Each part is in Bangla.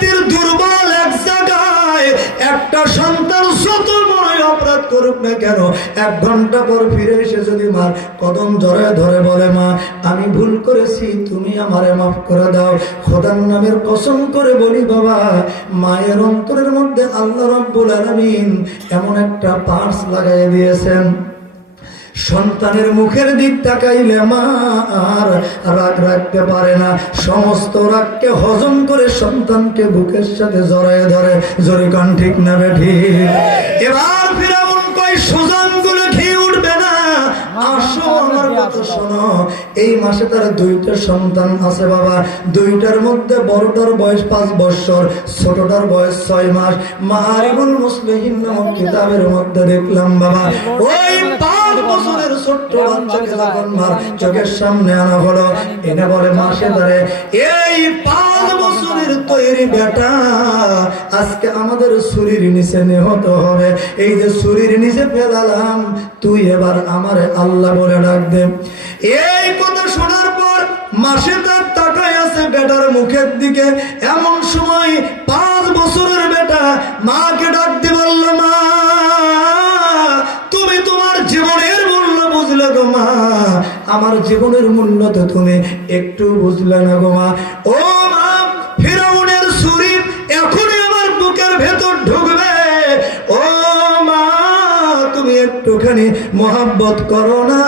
জাতির দুর্বল এক জায়গায় একটা সন্তান যত বড় অপরাধ করুক না কেন 1 ঘন্টা পর ফিরে এসে যদি মার কদম জড়ায় ধরে বলে মা আমি ভুল করেছি তুমি আমারে মাফ করে দাও, খোদার নামের কসম করে বলি বাবা মায়ের অন্তরের মধ্যে আল্লাহ রাব্বুল আলামিন এমন একটা পার্স লাগাই দিয়েছেন, সন্তানের মুখের দিক তাকাইলে মা আর রাগ রাখতে পারে না, সমস্ত রাগকে হজম করে সন্তানকে বুকের সাথে জড়ায় ধরে। জোরে কান ঠিক না বেঠি? এবার ফিরাউন কই সুজানগুলো খেয়ে উঠবে না, আসো আমার কথা শোনো। এই মাসে তার 2টা সন্তান আছে বাবা, 2টার মধ্যে বড়টার বয়স 5 বছর, ছোটটার বয়স 6 মাস। মারিবুল মুসলিহিন নামক কিতাবের মধ্যে দেখলাম বাবা ওই 5 বছরের ছোট্ট বাচ্চাকে যখন মার চোখের সামনে আনা হলো, এনে বলে মাসে ধরে এই 5 বছরের তৈরি বেটা আজকে আমাদের ছুরির নিচে নিহত হবে, এই যে ছুরির নিচে ফেলালাম তুই এবার আমারে আল্লাহ বলে ডাক দে। এই কথা শোনার পর মাসে তার তাকায় আছে বেটার মুখের দিকে। এমন সময় 5 বছরের বেটা মাকে ডাক দিয়ে বলল মা তুমি তোমার জীবনের মূল্য বুঝলে গো মা, আমার জীবনের মূল্য তো তুমি একটু বুঝলে না গো মা। ও মা ফিরাউনের ছুরি এখনই আমার বুকের ভেতর ঢুকবে, ও মা তুমি একটুখানি মহাব্বত করো না।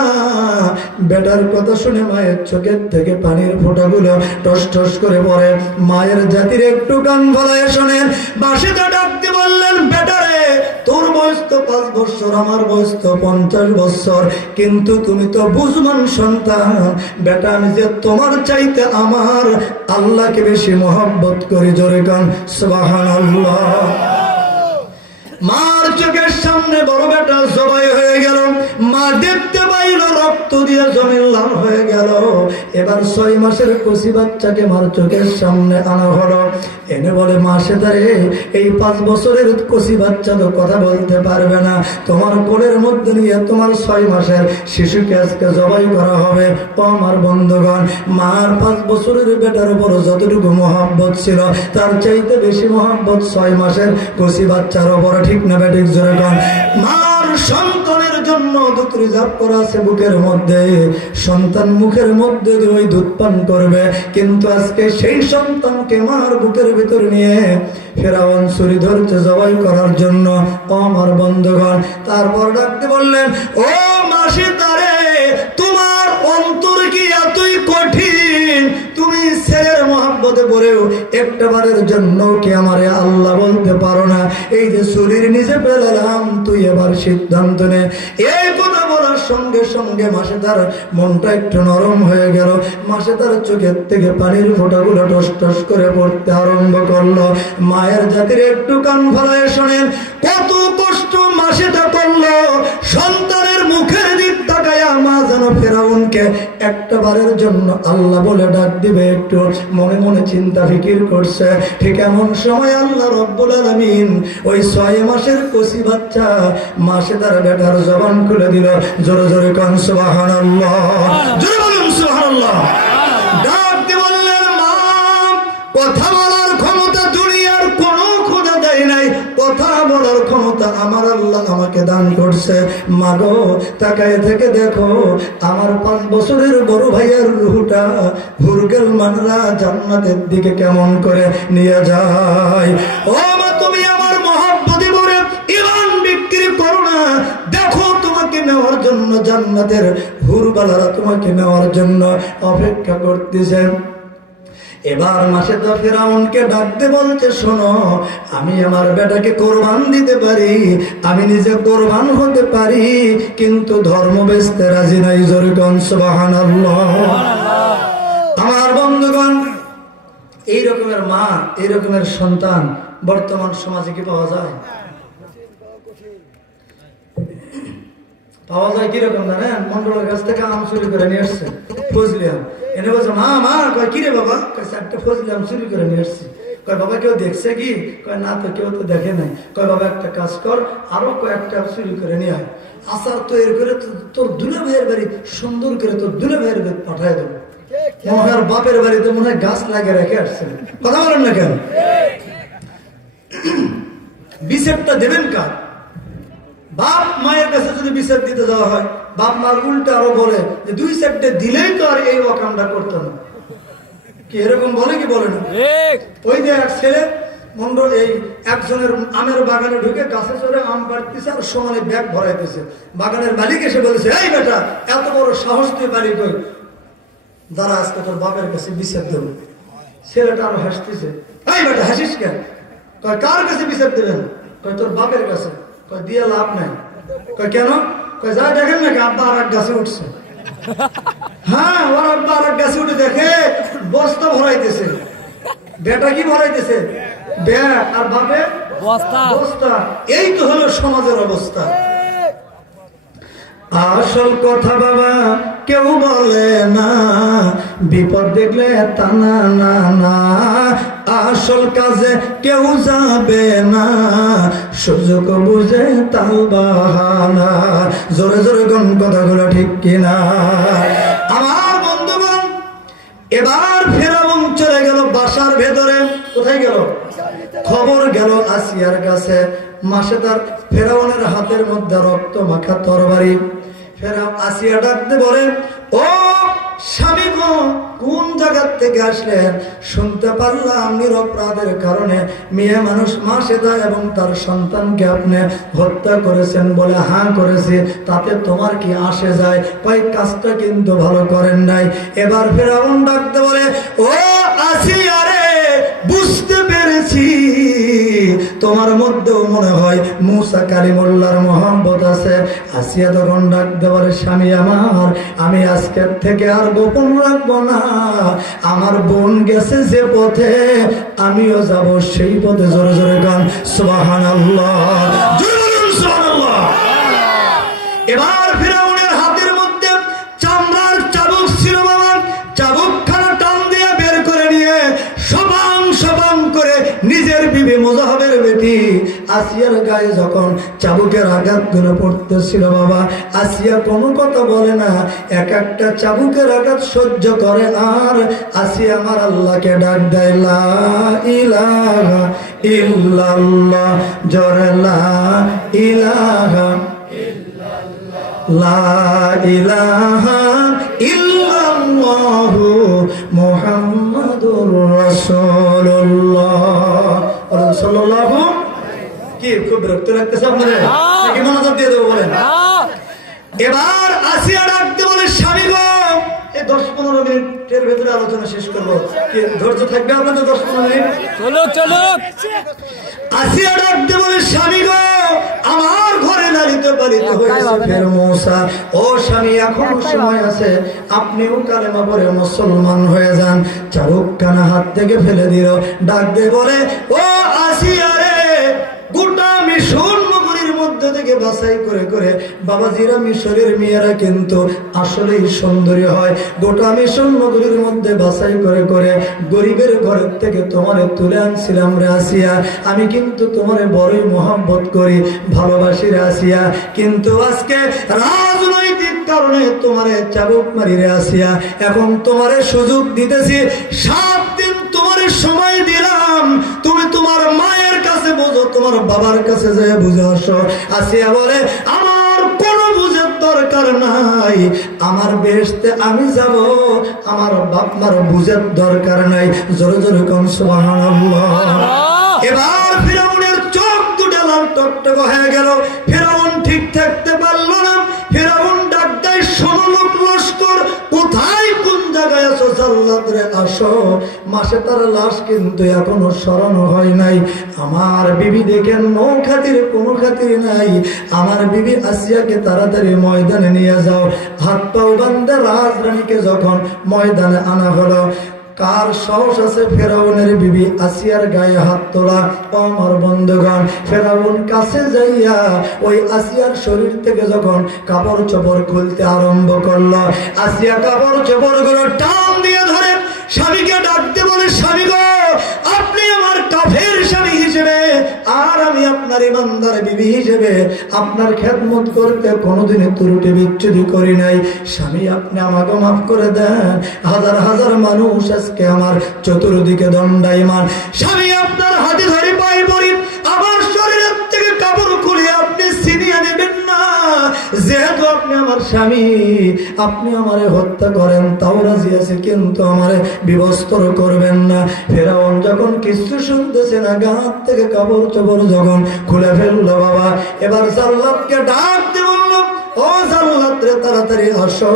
বেটার কথা শুনে মায়ের চোখের থেকে পানির ফোঁটাগুলো টস টস করে পড়ে। মায়ের জাতির একটু কান ফলায় শোনেন, বাসিদা ডাকতে বললেন বেটারে তোর বয়স তো 5 বছর, আমার বয়স তো 50 বছর, কিন্তু তুমি তো বুঝবান সন্তান বেটা, আমি যে তোমার চাইতে আমার আল্লাহকে বেশি মহব্বত করি। জোরে কান সুবহানাল্লাহ। মার চোখের সামনে বড় বেটা জবাই হয়ে গেল, মা দেখতে পাইল রক্ত দিয়ে জমিন লাল হয়ে গেল। এবার 6 মাসের কচি বাচ্চাকে মার চোখের সামনে আনা হলো, এনে বলে মাসে তারে এই 5 বছরের কচি বাচ্চা তো কথা বলতে পারবে না, তোমার কোলের মধ্যে নিয়ে তোমার 6 মাসের শিশুকে আজকে জবাই করা হবে। ও আমার বন্ধুগণ, মার 5 বছরের বেটার উপর যতটুকু মহব্বত ছিল তার চাইতে বেশি মহব্বত 6 মাসের কচি বাচ্চার উপর। ঠিক না বেঠিক? জোরে কান। মার সন্তানের জন্য দুধ রিজার্ভ করা আছে বুকের মধ্যে, সন্তান মুখের মধ্যে ওই দুধ পান করবে, কিন্তু আজকে সেই সন্তানকে মার বুকের ভিতর নিয়ে ফেরাউন ছুরি ধরছে জবাই করার জন্য। ও আমার বন্ধুগণ, তারপর ডাকতে বললেন ও মাসি তারে তোমার অন্তর কি এতই কঠিন, তুমি ছেলের মহব্বতে পড়েও একটা বারের জন্য কি আমারে আল্লাহ বলতে পারো না? এই যে ছুরির নিচে ফেলালাম তুই এবার সিদ্ধান্ত নে। এই কথা বলার সঙ্গে সঙ্গে মাসে তার মনটা একটু নরম হয়ে গেল, মাসে তার চোখের থেকে পানির ফোঁটাগুলো টস টস করে পড়তে আরম্ভ করলো। মায়ের জাতির একটু কান ফলায় শোনেন, কত কষ্ট মাসেটা করলো সন্তানের মুখের দিক তাকায়া মা যেন ফেরাউনকে একটা বারের জন্য আল্লাহ বলে ডাক দিবে, একটু মনে মনে চিন্তা ফিকির করছে। ঠিক এমন সময় আল্লাহ রব্বুল আলামিন ওই 6 মাসের কচি বাচ্চা মাসে তার বেটার জবান খুলে দিল। জোরে জোরে কান সুবহানাল্লাহ, জোরে বলুন সুবহানাল্লাহ। ডাক দিয়ে বললেন মা কথা বলার ক্ষমতা দুনিয়ার কোনো খোদা দেয় নাই, কথা বলার ক্ষমতা আমার আল্লাহ আমাকে দান করছে। মাগো তাকায় থেকে দেখো আমার 5 বছরের বড় ভাইয়ের রূহটা হুরগেল মানরা জান্নাতের দিকে কেমন করে নিয়ে যায়। ও মা তুমি আমার মহব্বতে পড়ে ঈমান বিক্রি করো না, দেখো তোমাকে নেওয়ার জন্য জান্নাতের হুরবালারা তোমাকে নেওয়ার জন্য অপেক্ষা করতেছেন। এবার মাসে তো ফেরাউনকে ডাকতে বলছে শোনো আমি আমার বেটাকে কোরবান দিতে পারি, আমি নিজে কোরবান হতে পারি, কিন্তু ধর্ম বেচতে রাজি নাই। জোরে কোন সুবহানাল্লাহ। আমার বন্ধুগণ, এই রকমের মা এই রকমের সন্তান বর্তমান সমাজে কি পাওয়া যায়? পাওয়া যায় কিরকম জানেন? মন্ডলের কাছ থেকে আম চুরি করে নিয়ে আসছে, ফজলি আম এনে বলছে মা মা, কয় কিরে বাবা? একটা ফজলি আম চুরি করে নিয়ে আসছি। কয় বাবা কেউ দেখছে কি? কয় না তো কেউ তো দেখে নাই। কয় বাবা একটা কাজ কর, আরো কয়েকটা চুরি করে নিয়ে আয়, আচার তৈরি করে তোর দুলে ভাইয়ের বাড়ি সুন্দর করে তোর দুলে ভাইয়ের বাড়ি পাঠায় দেবো। মনে হয় বাপের বাড়িতে মনে হয় গাছ লাগিয়ে রেখে আসছে। কথা বলেন না কেন? বিচারটা দেবেন কার? বাপ মায়ের কাছে যদি বিচার দিতে যাওয়া হয়, বাপ মার উল্টা আরো বলে যে 2 সেটটা দিলেই তো আর এই অকামটা করতো না। কি এরকম বলে কি বলে না? ওই যে এক ছেলে মন্ডল এই একজনের আমের বাগানে ঢুকে গাছে চড়ে আম পাড়তেছে আর সমানে ব্যাগ ভরাইতেছে। বাগানের মালিক এসে বলেছে, এই বেটা এত বড় সাহস তুই বাড়ি কই, দাঁড়া আজকে তোর বাপের কাছে বিচার দেবো। ছেলেটা আরো হাসতেছে, এই বেটা হাসিস কেন? কয় কার কাছে বিচার দেবেন? কয় তোর বাপের কাছে। কয় দিয়ে লাভ নাই। কয় কেন? কয় যা দেখেন নাকি আব্বা আর এক গাছে উঠছে। হ্যাঁ, ওর আব্বা আর এক গাছে উঠে দেখে বস্তা ভরাইতেছে। বেটা কি ভরাইতেছে? ব্যাগ, আর বাপে বস্তা। এই তো হলো সমাজের অবস্থা। আসল কথা বাবা কেউ বলে না, বিপদ দেখলে তা না না না, আসল কাজে কেউ যাবে না, সুযোগ বুঝে তাল বাহানা। জোরে জোরে কোন কথাগুলো ঠিক কিনা? আমার বন্ধুগণ, এবার ফেরাউন চলে গেল বাসার ভেতরে। কোথায় গেল? খবর গেল আসিয়ার কাছে। মাসে তার ফেরাউনের হাতের মধ্যে রক্ত মাখা তরবারি। আসিয়া ডাকতে বলে, ও স্বামী গো, কোন জায়গা থেকে আসলেন? শুনতে পারলাম নিরপরাধের কারণে মেয়ে মানুষ মাসেদা এবং তার সন্তানকে আপনি হত্যা করেছেন। বলে হ্যাঁ করেছি। তাতে তোমার কি আসে যায়? কয় কাজটা কিন্তু ভালো করেন নাই। এবার ফেরাউন ডাকতে বলে, ও আসিয়া রে, বুঝতে পেরেছি তোমার মধ্যেও মনে হয় মুসা কালিমুল্লাহর মহব্বত আছে। আসিয়া তখন ডাকতে বলে, স্বামী আমার, আমি আজকের থেকে আর গোপন রাখবো না। আমার বোন গেছে যে পথে, আমিও যাব সেই পথে। জোরে জোরে গান সুবহানাল্লাহ, জোরে বলুন সুবহানাল্লাহ। এবার ফিরাউনের হাতের মধ্যে চামড়ার চাবুক ছিল বাবা। চাবুকখানা টান দিয়ে বের করে নিয়ে সবাং সবাং করে নিজের বিবি মুজাহাবের বেটি আসিয়ার গায়ে যখন চাবুকের আঘাতগুলো পড়তেছিল বাবা, আসিয়া কোনো কথা বলে না, এক একটা চাবুকের আঘাত সহ্য করে। আর আসিয়া আমার আল্লাহকে ডাক দেয়, লা ইলাহা ইল্লাল্লাহ, জোরে লা ইলাহা লা ইলাহা ইল্লাল্লাহু মুহাম্মাদুর রাসূলুল্লাহ সাল্লাল্লাহু। কি খুব বিরক্ত লাগতেছে আপনাদের? নাকি মনোযোগ দিয়ে দেবো বলেন? এবার আসিয়া ডাকতে বলে, স্বামী গো, এই 10-15 মিনিটের ভেতরে আলোচনা শেষ করবো। কি ধৈর্য থাকবে আপনাদের? 10-15 মিনিট চলো চলো। আসিয়া ডাকতে বলে, স্বামী গো, আমার ঘরে নাড়িতে পারিতে হয়েছে ফের মূসা। ও স্বামী, এখনো সময় আছে, আপনিও কালেমা পড়ে মুসলমান হয়ে যান। চাবুকখানা হাত থেকে ফেলে দিল। ডাক দিয়ে বলে, ও আসিয়া রে, গোটা মিশর নগরীর মধ্যে থেকে বাছাই করে করে বাবাজিরা, মিশরের মেয়েরা কিন্তু আসলেই সুন্দরী হয়। গোটা মিশর নগরীর মধ্যে বাছাই করে করে গরিবের ঘরের থেকে তোমারে তুলে আনছিলাম রে আসিয়া। আমি কিন্তু তোমারে বড়ই মহব্বত করি, ভালোবাসি রে আসিয়া। কিন্তু আজকে রাজনৈতিক কারণে তোমারে চাবুক মারি রে আসিয়া। এখন তোমারে সুযোগ দিতেছি, 7 দিন তোমারে সময় দিলাম, তুমি তোমার মায়ের কাছে বুঝো, তোমার বাবার কাছে যে বুঝে আসো। আসিয়া বলে, আমার কোনো বুঝের দরকার নাই, আমার বেহেশতে আমি যাব, আমার বাপ মার বুঝের দরকার নাই। জোরে জোরে কোন সুবহানাল্লাহ। এবার ফিরাউনের চোখ দুটো লাল টকটক হয়ে গেল। ফিরাউন ঠিক থাকতে পারলো না। ফিরাউন ডাক দেয়, শোনো লোক লস্কর, কোথায় কোন জায়গায় আসো? জাল্লাদ রে আসো। মাসে তার লাশ কিন্তু এখনো সরানো হয় নাই। আমার বিবি দেখেন, নো খাতির কোনো খাতির নাই। আমার বিবি আসিয়াকে তাড়াতাড়ি ময়দানে নিয়ে যাও। হাত পাও বান্ধে রাজরানীকে যখন ময়দানে আনা হলো, কার সাহস আছে ফেরাউনের বিবি আসিয়ার গায়ে হাত তোলা? আমার বন্ধুগণ, ফেরাউন কাছে যাইয়া ওই আসিয়ার শরীর থেকে যখন কাপড় চোপড় খুলতে আরম্ভ করলো, আসিয়া কাপড় চোপড় গুলো টান দিয়ে ধরে স্বামীকে ডাকতে বলে, স্বামী গো, আপনি আমার কাফের স্বামী হিসেবে আর আমি আপনার ইমানদার বিবি হিসেবে আপনার খেদমত করতে কোনোদিনই ত্রুটি বিচ্যুতি করি নাই। স্বামী, আপনি আমাকে মাফ করে দেন। হাজার হাজার মানুষ আজকে আমার চতুর্দিকে দণ্ডায়মান। স্বামী, আপনার হাতে ধরে পায়ে পড়ি, আমার শরীরে যেহেতু আপনি আমার স্বামী, আপনি আমারে হত্যা করেন তাও রাজি আছে, কিন্তু আমারে বিবস্ত্র করবেন না। ফেরাউন যখন কিছু শুনতেছে না, গাঁত থেকে কাপড় চোপড় যখন খুলে ফেললো বাবা, এবার জাল্লাদকে ডাক দিয়ে বলল, ও জাল্লাদ রে, তাড়াতাড়ি আসো,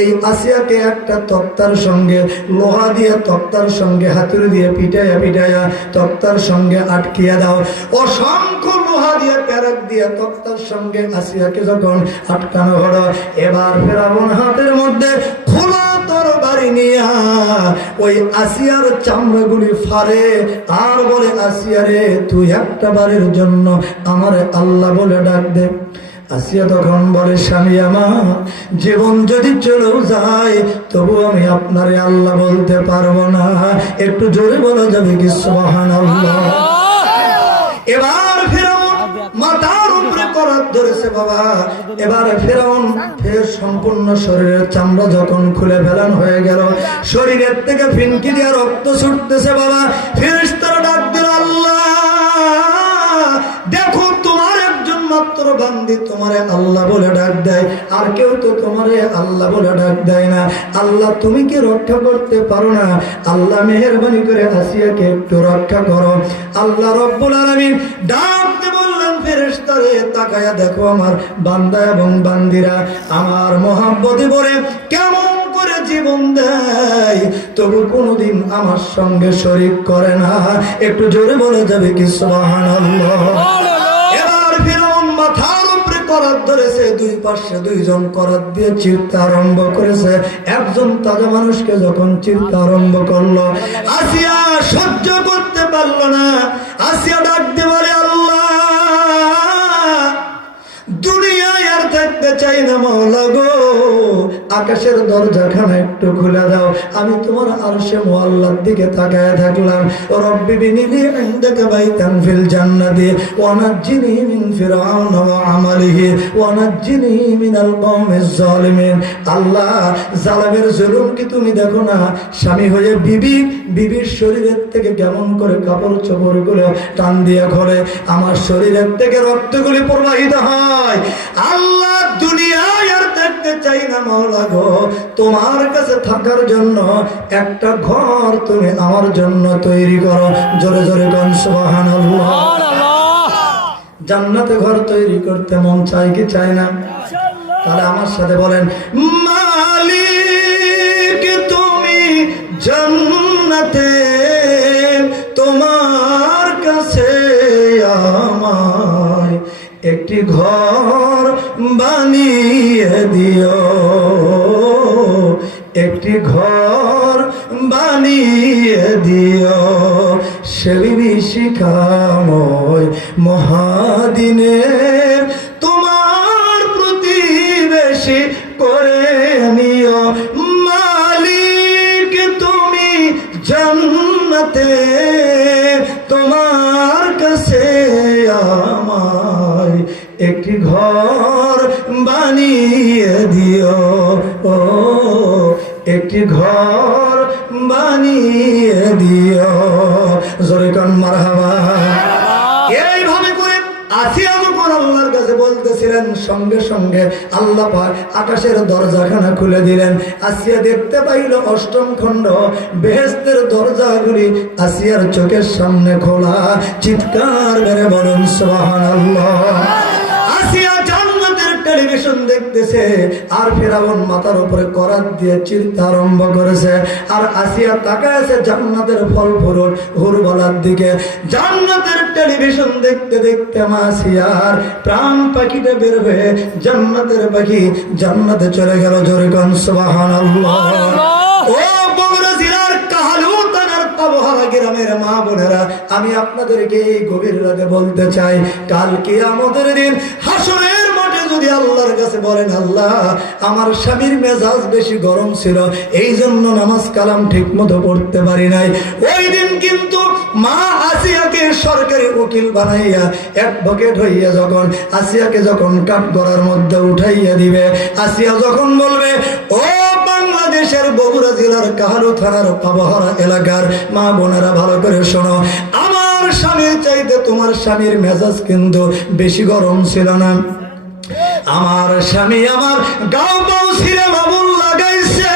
এই আসিয়াকে একটা তক্তার সঙ্গে লোহা দিয়ে, তক্তার সঙ্গে হাতুড়ি দিয়ে পিটাইয়া পিটাইয়া তক্তার সঙ্গে আটকিয়ে দাও। অসংখ্য লোহা দিয়ে প্যারাক দিয়ে তক্তার সঙ্গে আসিয়াকে যখন আটকানো হলো, এবার ফেরাউন হাতের মধ্যে খোলা তরবারি নিয়ে ওই আসিয়ার চামড়াগুলি ফাড়ে আর বলে, আসিয়া রে, তুই একটা বারের জন্য আমারে আল্লাহ বলে ডাক দে। আসিয়া তখন বলে, স্বামী আমার, জীবন যদি চলেও যায় তবু আমি আপনারে আল্লাহ বলতে পারবো না। একটু জোরে বলা যাবে কি সুবহানাল্লাহ? এবার ফেরাউন মাথার উপরে করাত ধরেছে বাবা। এবার ফেরাউন ফের সম্পূর্ণ শরীরের চামড়া যখন খুলে ফেলান হয়ে গেল, শরীরের থেকে ফিনকি দিয়ে রক্ত ছুটতেছে বাবা। ফেরেশতারা ডাক দিল, আল্লাহ দেখো, তোমার একজন মাত্র বান্দি তোমারে আল্লাহ বলে ডাক দেয়, আর কেউ তো তোমারে আল্লাহ বলে ডাক দেয় না। আল্লাহ তুমি কি রক্ষা করতে পারো না? আল্লাহ মেহেরবানি করে আসিয়াকে একটু রক্ষা করো। আল্লাহ রব্বুল আলামিন ডাক দিয়ে বললেন, ফেরেশতারে তাকায়া দেখো, আমার বান্দা এবং বান্দিরা আমার মহব্বতে পড়ে কেমন করে জীবন দেয়, তবু কোনদিন আমার সঙ্গে শরীক করে না। একটু জোরে বলে যাবে কি সুবহানাল্লাহ? এবার ফিরআউন মাথার উপরে করাত ধরেছে, দুই পাশে দুইজন করাত দিয়ে চিরতে আরম্ভ করেছে। একজন তাজা মানুষকে যখন চিরতে আরম্ভ করলো, আসিয়া সহ্য করতে পারলো না। আসিয়া ডাক দিয়ে বলে, আল্লাহ দুনিয়ায় আর থাকতে চাই না মাওলা গো, আকাশের দরজাখানা একটু খুলে দাও। আমি তোমার আরশে মুআল্লার দিকে তাকায় থাকলাম। রব্বি বিনিলি ইনদাকা বাইতান ফিল জান্নাতি ওয়া নাজ্জিনি মিন ফিরআউন ওয়া আমালিহি ওয়া নাজ্জিনি মিনাল কওমিজ জালিমিন। আল্লাহ, জালেমের জুলুম কি তুমি দেখো না? স্বামী হয়ে বিবির শরীরের থেকে কেমন করে কাপড় চোপড়গুলো টান দিয়ে খোলে, আমার শরীরের থেকে রক্তগুলি প্রবাহিত হয়। আল্লাহ দুনিয়ায় আর থাকতে চাই না মাওলা গো, তোমার কাছে থাকার জন্য একটা ঘর তুমি আমার জন্য তৈরি করো। জোরে জোরে গান সুবহানাল্লাহ। জান্নাতে ঘর তৈরি করতে মন চাই কি চায় না? তাহলে আমার সাথে বলেন, মালিক তুমি জান্নাতে, তোমার কাছে আমায় একটি ঘর বানিয়ে দিও, একটি ঘর বানিয়ে দিও। সে বিভীষিকাময় মহাদিনে তোমার প্রতিবেশী করে নিও। মালিক তুমি জান্নাতে, তোমার কাছে আমায় একটি ঘর বানিয়ে দিও, ও একটি ঘর বানিয়ে দিও। জোরে কান মারহাবা। এইভাবে করে আসিয়া যখন আল্লাহর কাছে বলতেছিলেন, সঙ্গে সঙ্গে আল্লাহ পাক আকাশের দরজাখানা খুলে দিলেন। আসিয়া দেখতে পাইল অষ্টম খণ্ড বেহেশতের দরজাগুলি আসিয়ার চোখের সামনে খোলা। চিৎকার করে বলুন সুবহানাল্লাহ। আসিয়া জান্নাতের টেলিভিশন দেখতেছে, আর ফেরাউন মাথার উপরে করাত দিয়ে চিরতে আরম্ভ করেছে। আর আসিয়া তাকায় আছে জান্নাতের ফল ফুরুট হুরবালার দিকে। জান্নাতের টেলিভিশন দেখতে দেখতে আসিয়ার প্রাণ পাখিটা বের হয়ে জান্নাতের পাখি জান্নাতে চলে গেল। জোরে গান সুবহানাল্লাহ। ও বগুড়া জেলার কাহালু থানার পাবহারা গ্রামের মা বোনেরা, আমি আপনাদেরকে এই গভীর রাতে বলতে চাই, কাল কিয়ামতের দিন হাসরের মাঠে যদি আল্লাহর কাছে বলেন, আল্লাহ আমার স্বামীর মেজাজ বেশি গরম ছিল, এই জন্য নামাজ কালাম ঠিক মতো পড়তে পারি নাই, ওই দিন কিন্তু মা আসিয়াকে সরকারি উকিল বানাইয়া অ্যাডভোকেট হইয়া যখন আসিয়াকে যখন কাঠগড়ার মধ্যে উঠাইয়া দিবে, আসিয়া যখন বলবে, ও বাংলাদেশের বগুড়া জেলার কাহালু থানার পাবহারা এলাকার মা বোনেরা ভালো করে শোনো, আমার স্বামীর চাইতে তোমার স্বামীর মেজাজ কিন্তু বেশি গরম ছিল না। আমার স্বামী আমার গাও গাও ছিঁড়ে লবণ লাগাইছে,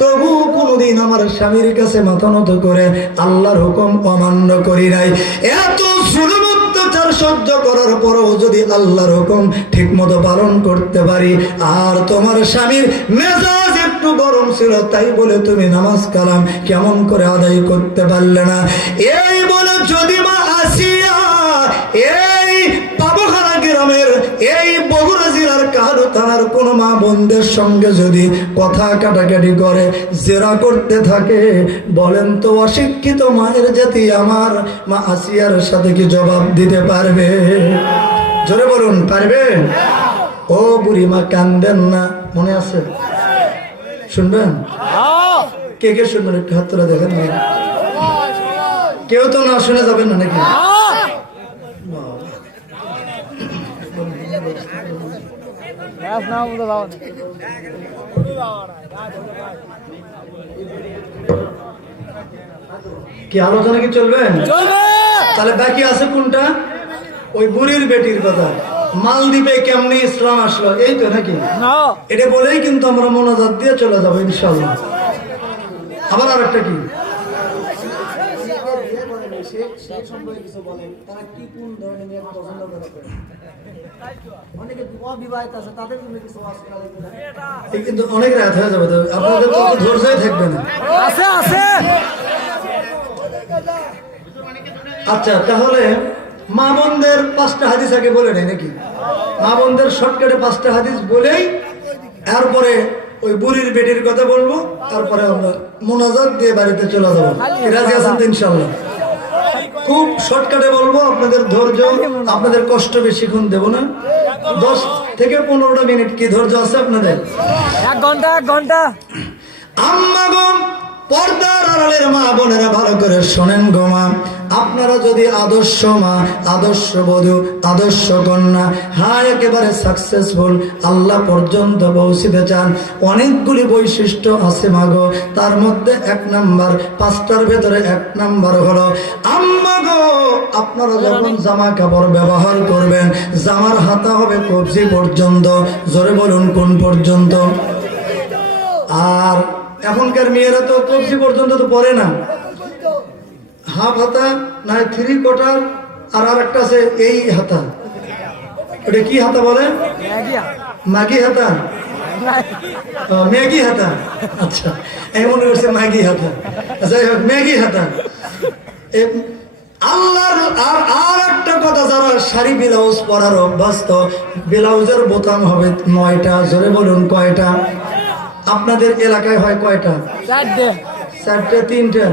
তবু কোনদিন আমার স্বামীর কাছে মাথা নত করে আল্লাহর হুকুম অমান্য করি নাই। এত জুলুম অত্যাচার সহ্য করার পরও যদি আল্লাহর হুকুম ঠিক মতো পালন করতে পারি, আর তোমার স্বামীর মেজাজ একটু গরম ছিল তাই বলে তুমি নামাজ কালাম কেমন করে আদায় করতে পারলে না, এই বলে যদি মা আসিয়া এই পাবখানা গ্রামের এই বগুড়া জেলার কাহারো থানার কোন মা বোনদের সঙ্গে যদি কথা কাটাকাটি করে জেরা করতে থাকে, বলেন তো অশিক্ষিত মায়ের জাতি আমার মা আসিয়ার সাথে কি জবাব দিতে পারবে? জোরে বলুন, পারবে? ও বুড়ি মা কান্দেন না, মনে আছে? শুনবেন? কে কে শুনবেন একটু হাত তোলা দেখেন। কেউ তো না শুনে যাবেন না নাকি? কি আলোচনা কি চলবে? তাহলে বাকি আছে কোনটা? ওই বুড়ির বেটির কথা, মালদ্বীপে কেমনি ইসলাম আসলো, এই তো নাকি? এটা বলেই কিন্তু আমরা মোনাজাত দিয়ে চলে যাবো ইনশাআল্লাহ। আবার আর একটা কি কিন্তু অনেক রাত হয়ে যাবে, আপনাদের তো ধৈর্যই থাকবে না। আচ্ছা, তাহলে মা বোনদের 5টা হাদিস আগে বলে নেই নাকি? মা বোনদের শর্টকাটে 5টা হাদিস বলেই এরপরে ওই বুড়ির বেটির কথা বলবো, তারপরে আমরা মোনাজাত দিয়ে বাড়িতে চলে যাবো। রাজি আছেন তো ইনশাআল্লাহ? খুব শর্টকাটে বলবো, আপনাদের ধৈর্য, আপনাদের কষ্ট বেশিক্ষণ দেব না, 10 থেকে 15টা মিনিট। কি ধৈর্য আছে আপনাদের? 1 ঘন্টা। আম্মা গো, পর্দার আড়ালের মা বোনেরা ভালো করে শোনেন গো মা, আপনারা যদি আদর্শ মা, আদর্শ বধূ, আদর্শ কন্যা, হ্যাঁ একেবারে সাকসেসফুল আল্লাহ পর্যন্ত পৌঁছিতে চান, অনেকগুলি বৈশিষ্ট্য আছে মাগো। তার মধ্যে 1 নাম্বার, 5টার ভেতরে 1 নাম্বার হলো আম্মা গো, আপনারা যখন জামা কাপড় ব্যবহার করবেন, জামার হাতা হবে কবজি পর্যন্ত। জোরে বলুন, কোন পর্যন্ত? আর এখনকার মেয়েরা তো কবজি পর্যন্ত তো পরে না, হাফ হাতা না 3 কোয়ার্টার, আর একটা আছে এই হাতা, ওটা কি হাতা বলে? মাগি হাতা, ম্যাগি হাতা। আচ্ছা, এই মনে করছে মাগি হাতা, যাই হোক ম্যাগি হাতা। আল্লাহর আর একটা কথা, যারা শাড়ি ব্লাউজ পরার অভ্যস্ত, ব্লাউজের বোতাম হবে 9টা। জোরে বলুন, কয়টা? আপনাদের এলাকায় হয় কয়টা? 4টে। 4টে, 3টে?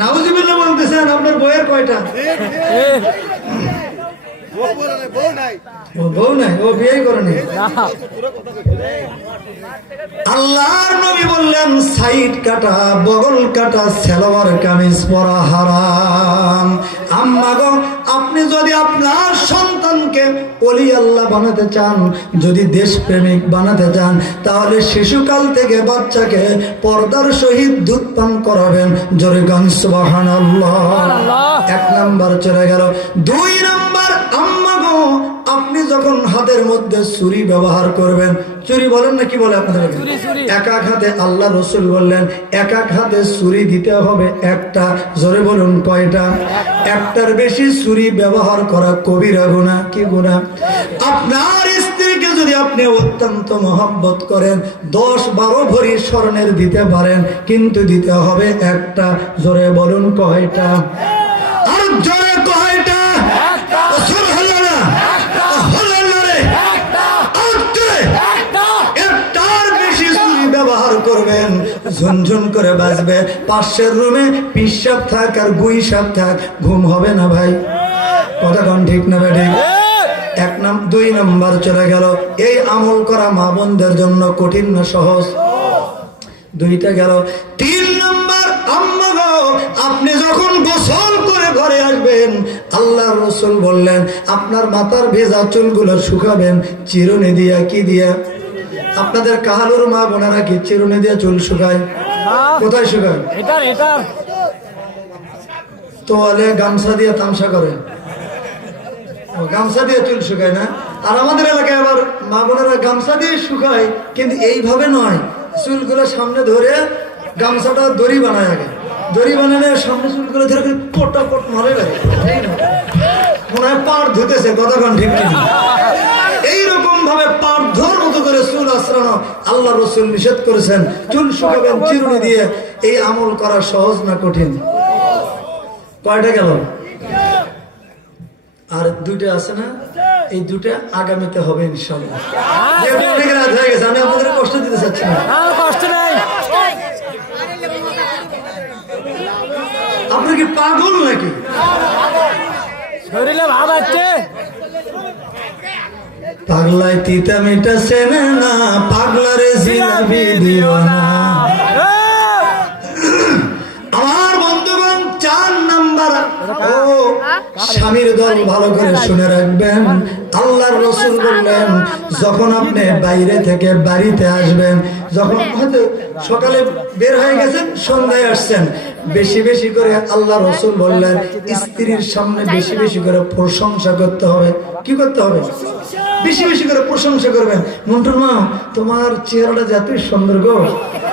নাউজুবিল্লাহ বলতেছেন, আপনার বইয়ের কয়টা? বউ নাই, ও বিয়ে করেনি। আল্লাহর নবী বললেন, সাইড কাটা, বগল কাটা, সালোয়ার কামিজ পরা হারাম। আম্মা গো, আপনি যদি আপনার সন্তানকে ওলি আল্লাহ বানাতে চান, যদি দেশপ্রেমিক বানাতে চান, তাহলে শিশুকাল থেকে বাচ্চাকে পর্দার সহিত দুধ পান করাবেন। জোরে গান সুবহানাল্লাহ। 1 নাম্বার চলে গেল। 2 নাম্বার, আম্মা গো, আপনি যখন হাতের মধ্যে ছুরি ব্যবহার করবেন, ছুরি বলেন না কি বলে আপনাদের? এক হাতে, আল্লাহ রসুল বললেন 1 হাতে ছুরি দিতে হবে 1টা। জোরে বলুন, কয়টা? 1টার বেশি ছুরি ব্যবহার করা কবিরা গুনাহ। কি গুনাহ? আপনার স্ত্রীকে যদি আপনি অত্যন্ত মহব্বত করেন, 10-12 ভরি স্বর্ণের দিতে পারেন, কিন্তু দিতে হবে 1টা। জোরে বলুন, কয়টা? আর জোরে কয়টা? ব্যবহার করবেন, ঝুনঝুন করে বাজবে। পাশের রুমে পিসাব থাক আর গুইসাব থাক, ঘুম হবে না ভাই। কথা কোন ঠিক না বেঠিক? 2 নাম্বার চলে গেল। এই আমল করা মা বোনদের জন্য কঠিন না সহজ? 2টা গেল। 3 নাম্বার, আম্মা গো, আপনি যখন গোসল করে ঘরে আসবেন, আল্লাহর রাসূল বললেন আপনার মাথার ভেজা চুলগুলো শুকাবেন চিরুনি দিয়া। কি দিয়া? আপনাদের কাহালুর মা বোনেরা কি চিরুনি দিয়া চুল শুকায়? কোথায় শুকায়? তোয়ালে গামছা দিয়ে তামসা করে। গামছা দিয়ে চুল শুকায় না, আর আমাদের এলাকায় আবার মা বোনেরা গামছা দিয়ে শুকায়, কিন্তু এইভাবে নয়, চুলগুলো সামনে ধরে গামছাটা দড়ি বানায়, আগে দড়ি বানালে সামনে চুলগুলো ধরে পট মারে লাগে, মনে হয় পাড় ধুতেছে, কতক্ষণ ঠিক নেই। এইরকম ভাবে পাড় ধর মতো করে চুল আশ্রানো আল্লাহ রসুল নিষেধ করেছেন। চুল শুকাবেন চিরুনি দিয়ে, এই আমল করা সহজ না কঠিন? কয়টা গেল? আর দুইটা আছে না, এই দুটা আগামীতে হবে ইনশাআল্লাহ। অনেক রাত হয়ে গেছে, আমি আপনাদের কষ্ট দিতে চাচ্ছি না। কষ্ট নাই। আপনি কি পাগল নাকি? শরীরে ভাব আছে। পাগলায় তিতা মিটা চেনে না, পাগলারে জিলাপি দিও না। আমার বন্ধুগণ, 4 নাম্বার, ও স্বামীর দল ভালো করে শুনে রাখবেন। আল্লাহর রাসূল বললেন, যখন আপনি বাইরে থেকে বাড়িতে আসবেন, যখন হয়তো সকালে বের হয়ে গেছেন, সন্ধ্যায় আসছেন, বেশি বেশি করে আল্লাহ রাসূল বললেন স্ত্রীর সামনে বেশি বেশি করে প্রশংসা করতে হবে। কি করতে হবে? বেশি বেশি করে প্রশংসা করবেন। মন্টুর মা, তোমার চেহারাটা যতই সুন্দর গো,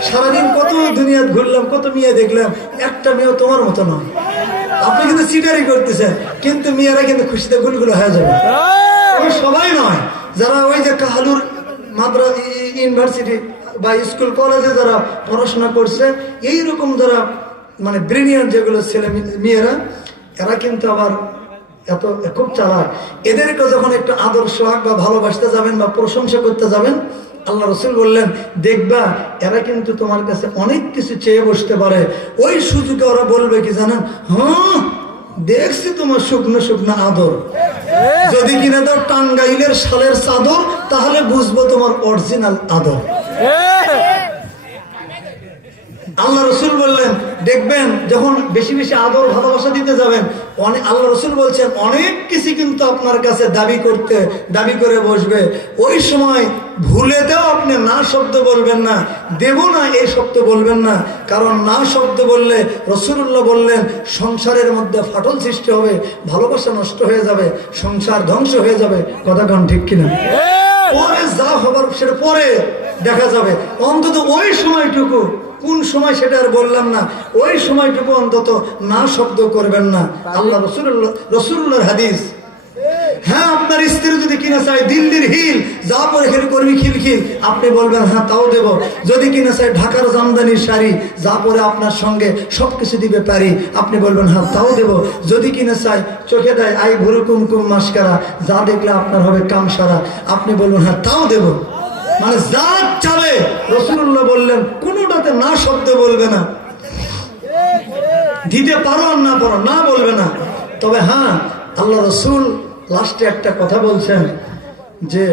সারাদিন কত দুনিয়া ঘুরলাম, কত মেয়ে দেখলাম, একটা মেয়েও তোমার মতো নয়। আপনি কিন্তু চিটারি করতেছেন, কিন্তু মেয়েরা কিন্তু খুশিতে গুলগুলো হয়ে যাবে। সবাই নয়, যারা ওই যে কাহালুর মাদ্রাসা ইউনিভার্সিটি বা স্কুল কলেজে যারা পড়াশোনা করছে, এইরকম যারা মানে ব্রিলিয়ান্ট যেগুলো ছেলে মেয়েরা, এরা কিন্তু আবার এত খুব চালাক। এদেরকে যখন একটু আদর সোহাগ বা ভালোবাসতে যাবেন বা প্রশংসা করতে যাবেন, আল্লাহ রাসূল বললেন, দেখবা এরা কিন্তু তোমার কাছে অনেক কিছু চেয়ে বসতে পারে। ওই সুযোগে ওরা বলবে কি জানেন, হ্যাঁ দেখছি তোমার শুকনো শুকনো আদর, যদি কিনা দাও টাঙ্গাইলের শালের চাদর, তাহলে বুঝবো তোমার অরিজিনাল আদর। আল্লাহ রসুল বললেন, দেখবেন যখন বেশি বেশি আদর ভালোবাসা দিতে যাবেন, আল্লাহ রসুল বলছেন অনেক কিছু কিন্তু আপনার কাছে দাবি করে বসবে। ওই সময় ভুলেতেও আপনি না শব্দ বলবেন না, দেব না এই শব্দ বলবেন না। কারণ না শব্দ বললে রাসূলুল্লাহ বললেন সংসারের মধ্যে ফাটল সৃষ্টি হবে, ভালোবাসা নষ্ট হয়ে যাবে, সংসার ধ্বংস হয়ে যাবে। কথা কন ঠিক কিনা? পরে যা হবার সেটা পরে দেখা যাবে। অন্তত ওই সময়টুকু, কোন সময় সেটা আর বললাম না, ওই সময়টুকু অন্তত না শব্দ করবেন না। আল্লাহ রাসূলুল্লাহর হাদিস। হ্যাঁ, আপনার স্ত্রী যদি কিনা চায় দিল্লির হিল, যা পরে খেলে কর্মী খিলখিল, আপনি বলবেন হ্যাঁ তাও দেব। যদি কিনা চায় ঢাকার জামদানির শাড়ি, যা পরে আপনার সঙ্গে সবকিছু দিবে পারি, আপনি বলবেন হ্যাঁ তাও দেব। যদি কিনা চায় চোখে দেয় আই ভুরু কুমকুম মাস্কারা, যা দেখলে আপনার হবে কাম সারা, আপনি বলবেন হ্যাঁ তাও দেব। মানে যা চাবে, রাসূলুল্লাহ বললেন কোনোটাতে না শব্দ বলবে না। দিতে পারো আর না পারো না বলবে না। তবে হ্যাঁ, আল্লাহ রাসূল লাস্টে একটা কথা বলছেন যে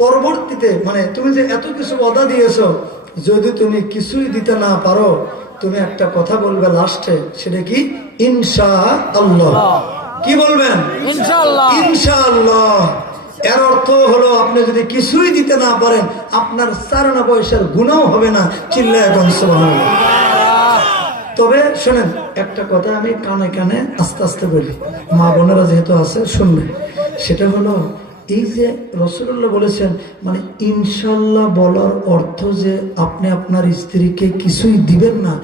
পরবর্তীতে, মানে তুমি যে এত কিছু ওয়াদা দিয়েছো, যদি তুমি কিছুই দিতে না পারো, তুমি একটা কথা বলবে লাস্টে, সেটা কি? ইনশাআল্লাহ। কি বলবেন? ইনশাআল্লাহ। ইনশাআল্লাহ এর অর্থ হলো আপনি যদি কিছুই দিতে না পারেন, আপনার 4 আনা পয়সার গুনাহ হবে না। চিল্লায়ে বলেন সুবহানাল্লাহ। তবে শোনেন, একটা কথা আমি কানে কানে আস্তে আস্তে বলি, মা বোনেরা যেহেতু আছে শুনবে। সেটা হলো এই যে রাসূলুল্লাহ বলেছেন, মানে ইনশাআল্লাহ বলার অর্থ যে আপনি আপনার স্ত্রীকে কিছুই দিবেন না,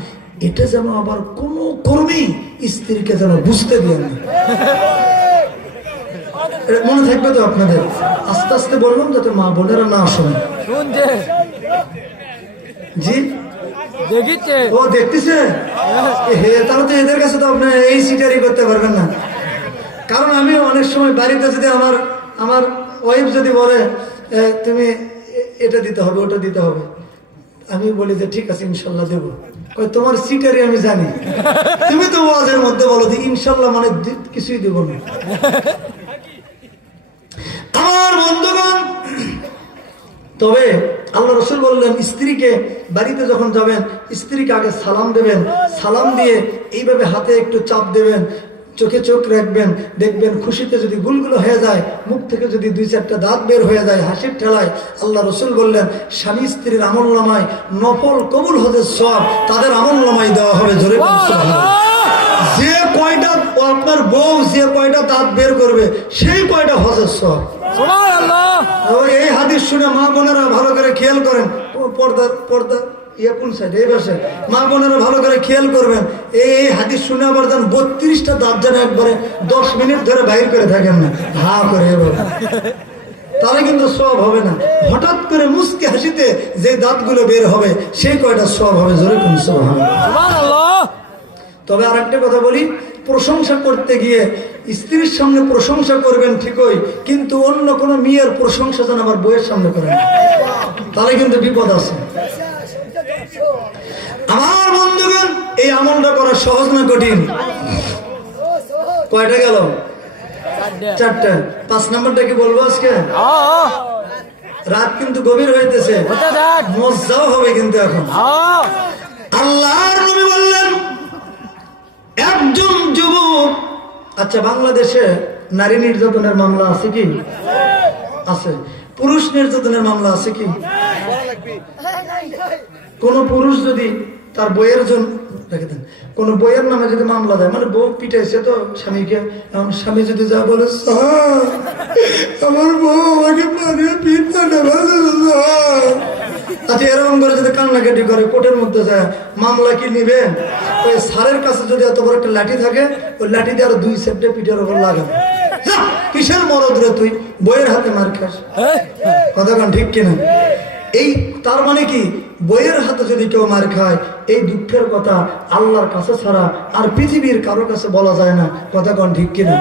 এটা যেন আবার কোনো কর্মী স্ত্রীকে যেন বুঝতে দেন না। মনে থাকবে তো আপনাদের? আস্তে আস্তে বললাম যাতে মা বোনেরা না শোনে। জি দেখিছে, ও দেখতেছে, তাহলে তো এদের কাছে তো আপনি এই সিটারি করতে পারবেন না। কারণ আমি অনেক সময় বাড়িতে যদি আমার ওয়াইফ যদি বলে তুমি এটা দিতে হবে ওটা দিতে হবে, আমি বলি যে ঠিক আছে ইনশাল্লাহ দেবো। তোমার সিটারি আমি জানি, তুমি তো ওয়াজের মধ্যে বলো যে ইনশাল্লাহ মানে কিছুই দেবো না। আমার বন্ধুগণ, তবে আল্লাহ রাসূল বললেন স্ত্রীকে বাড়িতে যখন যাবেন, স্ত্রীকে আগে সালাম দেবেন, সালাম দিয়ে এইভাবে হাতে একটু চাপ দেবেন, চোখে চোখ রাখবেন, দেখবেন খুশিতে যদি গুলগুলো হয়ে যায়, মুখ থেকে যদি 2-4টা দাঁত বের হয়ে যায় হাসির ঠেলায়, আল্লাহ রাসূল বললেন স্বামী স্ত্রীর আমলনামায় নফল কবুল হজের সওয়াব তাদের আমলনামায় দেওয়া হবে। জোরে বলুন সুবহানাল্লাহ। যে কয়টা আপনার আপনার বউ যে কয়টা দাঁত বের করবে সেই কয়টা হজের সব। সুবহানাল্লাহ। এই হাদিস শুনে মা বোনেরা ভালো করে খেয়াল করেন। পর্দা পর্দা ইয়ে কোন সাইড এই পাশে মা বোনেরা ভালো করে খেয়াল করবেন। এই হাদিস শুনে আবার যেন 32টা দাঁত যেন একবারে 10 মিনিট ধরে বাইর করে থাকেন না, হা করে এভাবে, তাহলে কিন্তু সব হবে না। হঠাৎ করে মুস্কি হাসিতে যে দাঁতগুলো বের হবে সেই কয়টা সব হবে। জোরে কোন সুবহানাল্লাহ। তবে আর একটা কথা বলি, প্রশংসা করতে গিয়ে স্ত্রীর সামনে প্রশংসা করবেন ঠিকই, কিন্তু অন্য কোনো মেয়ের প্রশংসা যেন আমার বইয়ের সামনে করেন, তাহলে কিন্তু বিপদ আছে। আমার বন্ধুগণ, এই আমলটা করা সহজ না কঠিন? কয়টা গেল? 4টা। 5 নম্বরটা কি বলবো আজকে? রাত কিন্তু গভীর হইতেছে, মজাও হবে কিন্তু এখন। আল্লাহর নবী বললেন, একজন যুবক, আচ্ছা বাংলাদেশে নারী নির্যাতনের মামলা আছে কি? আছে। পুরুষ নির্যাতনের মামলা আছে কি? কোন পুরুষ যদি তার বইয়ের জন্য রেখে দেন, কোন বইয়ের নামে যদি মামলা দেয়, মানে বউ পিটাইছে তো স্বামীকে, এখন স্বামী যদি যা বলে, আমার বউ আমাকে মারিয়ে পিঠা নেবে, আচ্ছা এরকম করে যদি কান্নাকাটি করে, কোর্টের মধ্যে যায়, মামলা কি নিবে? ওই স্যারের কাছে যদি এত বড় একটা লাঠি থাকে, ওই লাঠি দিয়ে আরো 2 সেপ্টে পিঠের উপর লাগাবে। কিসের মরদ রে তুই, বইয়ের হাতে মার খাস? কথা কান ঠিক কিনা? এই তার মানে কি, বইয়ের হাতে যদি কেউ মার খায়, এই দুঃখের কথা আল্লাহর কাছে ছাড়া আর পৃথিবীর কারো কাছে বলা যায় না। কথা কন ঠিক কিনা?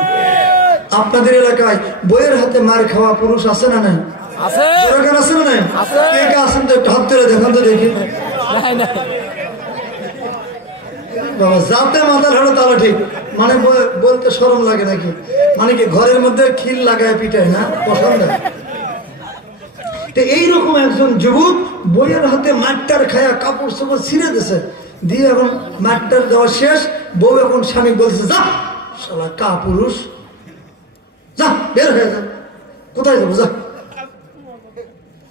আপনাদের এলাকায় বইয়ের হাতে মার খাওয়া পুরুষ আছে না নাই? আছে না নাই? কে কে আছেন তো একটু হাত তুলে দেখান তো দেখি। বাবা যাতে মাথা ধরো তাহলে ঠিক, মানে বলতে শরম লাগে নাকি? মানে কি ঘরের মধ্যে খিল লাগায় পিটায় না, পছন্দ? এইরকম একজন যুবক বইয়ের হাতে মাঠটার খায়া কাপড় চোপড় ছিঁড়ে দিছে, দিয়ে এখন মাঠটার দেওয়া শেষ, বউ এখন স্বামী বলছে, যা শালা কা পুরুষ, যা বের হয়ে যা, কোথায় যাবো, যা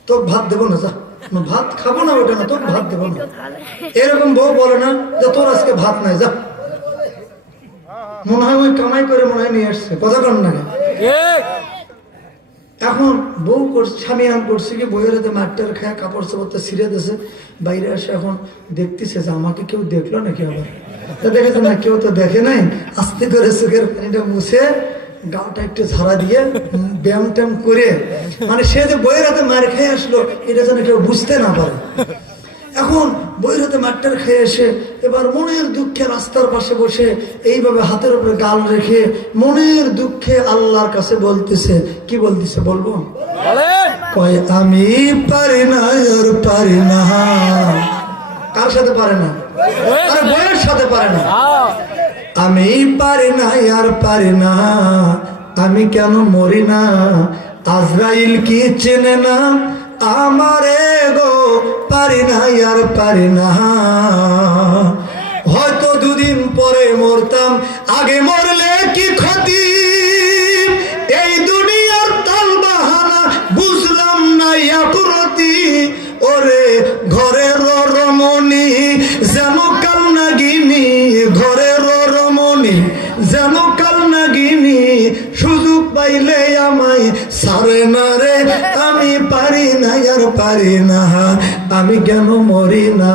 তোর ভাত দেবো না, যা ভাত খাবো না, ওটা না তোর ভাত দেবো না। এরকম বউ বলে না যে তোর আজকে ভাত নাই, যা। মনে হয় ওই কামাই করে মনে হয় নিয়ে আসছে। কথা কন না? এখন বউ করছে, স্বামী এখন করছে কি, বইয়ের হাতে মাঠটার খায় কাপড় চাপড়তে ছিঁড়ে দিয়েছে, বাইরে এসে এখন দেখতেছে যে আমাকে কেউ দেখলো নাকি, আবার দেখেছে না, কেউ তো দেখে নাই। আস্তে করে চোখের পানিটা মুছে গাটা একটু ঝাড়া দিয়ে ব্যায়াম ট্যাম করে, মানে সে যে বইয়ের হাতে মার খেয়ে আসলো এটা যেন কেউ বুঝতে না পারে। এখন বইয়ের হাতে মাঠটার খেয়ে এসে এবার মনের দুঃখে রাস্তার পাশে বসে এইভাবে হাতের উপরে গাল রেখে মনের দুঃখে আল্লাহর কাছে বলতেছে, কি বলতেছে বলবো? কয় আমি পারি না আর পারি না। কার সাথে পারে না? আরে বইয়ের সাথে পারে না। আমি পারি না আর পারি না, আমি কেন মরি না? আজরাইল কি চেনে না আমারে গো, পারি না আর পারি না। হয়তো 2 দিন পরে মরতাম, আগে মরলে কি ক্ষতি? এই দুনিয়ার তাল বাহানা বুঝলাম না একরতি। ওরে ঘরের রমণী যেন কাল নাগিনী, ঘরের রমণী যেন কাল নাগিনী, সুযোগ পাইলে আমায় সারে না রে। আমি পারি না আর পারি না, আমি কেন মরি না?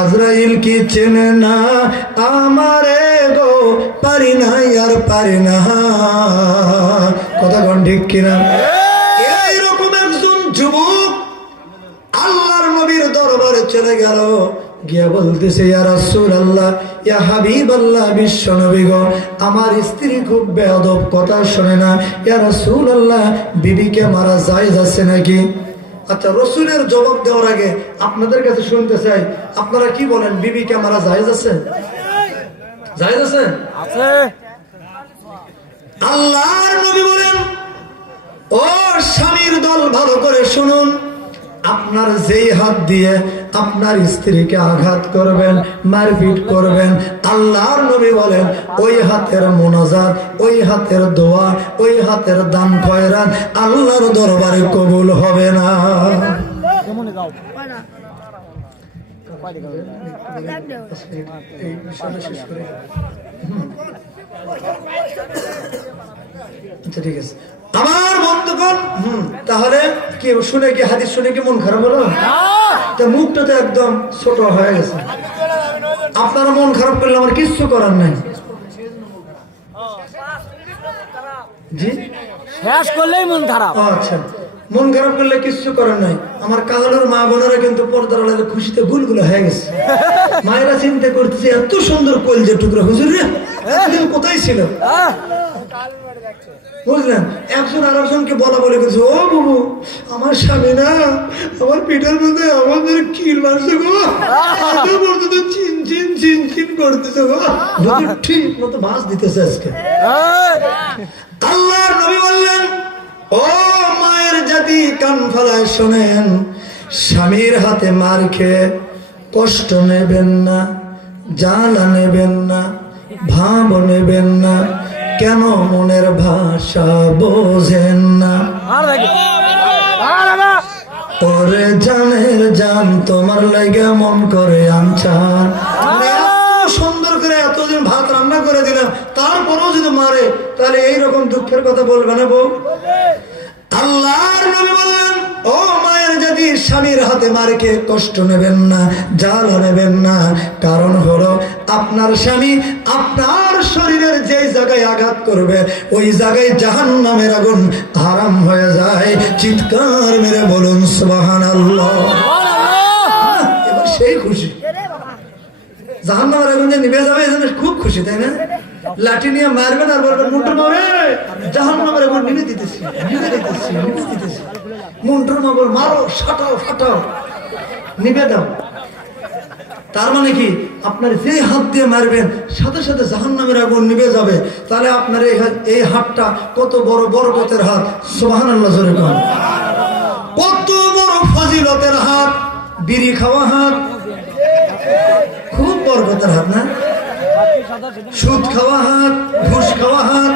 আজরাইল কি চেনে না আমারে গো, পারি না আর পারি না। কথা কোন ঠিক কিনা? এইরকম একজন যুবক আল্লাহর নবীর দরবারে চলে গেল, গিয়া বলতেছে, ইয়া রাসূলুল্লাহ, ইয়া হাবিবাল্লাহ, বিশ্ব নবী গো, আমার স্ত্রী খুব বেয়াদব, কথা শোনে না। ইয়া রাসূলুল্লাহ, বিবিকে মারা জায়েজ আছে নাকি? আচ্ছা রাসূলের জবাব দেওয়ার আগে আপনাদের কাছে শুনতে চাই, আপনারা কি বলেন, বিবিকে মারা জায়েজ আছে? জায়েজ আছে? আছে। আল্লাহর নবী বলেন, ও স্বামীর দল ভালো করে শুনুন, আপনার যেই হাত দিয়ে আপনার স্ত্রীকে আঘাত করবেন, মারপিট করবেন, আল্লাহর নবী বলেন ওই হাতের মুনাজাত, ওই হাতের দোয়া, ওই হাতের দান খয়রাত আল্লাহর দরবারে কবুল হবে না। আচ্ছা ঠিক আছে আমার বন্ধুগণ। তাহলে কি শুনে কি হাদিস শুনে কি মন খারাপ হলো? তা মুখটা তো একদম ছোট হয়ে গেছে। আপনারা মন খারাপ করলে আমার কিচ্ছু করার নাই। জি শেষ করলেই মন খারাপ। আচ্ছা মন খারাপ করলে কিচ্ছু করার নাই। আমার কাজলের মা বোনেরা কিন্তু পর্দার আড়ালে খুশিতে গুলগুলো হয়ে গেছে। মায়েরা চিন্তা করতেছে এত সুন্দর কলজের টুকরা হুজুর রে কোথায় ছিল, বুঝলেন? একজন আর একজনকে বলা বলে গেছে, ও বাবু আমার স্বামী না আমার পিঠার মধ্যে আমাদের কিল মারছে গো, পর্যন্ত চিন চিন চিন চিন করতেছে গো, ঠিক মতো মাছ দিতেছে আজকে। আল্লাহর নবী বললেন, ও মায়ের জাতি কান ফালায় শোনেন, স্বামীর হাতে মার খেয়ে কষ্ট নেবেন না, জ্বালা নেবেন না, ভাব নেবেন না। কেন মনের ভাষা বোঝেন না? ওরে জানের জান তোমার লাগে মন করে আনছান। সুন্দর করে এতদিন ভাত রান্না করে দিলাম, তারপরেও যদি মারে তাহলে এইরকম দুঃখের কথা বলবে না বউ? আল্লাহর নবী বললেন, ও মায়ের জাতি স্বামীর হাতে মার খেয়ে কষ্ট নেবেন না, জ্বালা নেবেন না। কারণ হলো আপনার স্বামী আপনার শরীরের যে জায়গায় আঘাত করবে ওই জায়গায় জাহান্নামের আগুন হারাম হয়ে যায়। চিৎকার মেরে বলুন সুবহানাল্লাহ। এবার সেই খুশি, জাহান্নামের আগুন যে নিভে যাবে এজন্য খুব খুশি, তাই না? লাঠি নিয়ে মারবেন আর বলবেন মুন্টুর মারে জাহান্নামের আগুন নিভে দিতেছি, নিভে দিতেছি, নিভে দিতেছি। মুন্টুর মা বল মারো, ফাটাও ফাটাও, নিভে দাও। তার মানে কি আপনার যে হাত দিয়ে মারবেন সাথে সাথে জাহান্নামের আগুন নিভে যাবে। তাহলে আপনার এই হাতটা কত বড় বরকতের হাত, সুবহানাল্লাহ জোরে বলুন। কত বড় ফজিলতের হাত, বিড়ি খাওয়া হাত খুব বরকতের হাত না? সুদ খাওয়া হাত, ঘুষ খাওয়া হাত,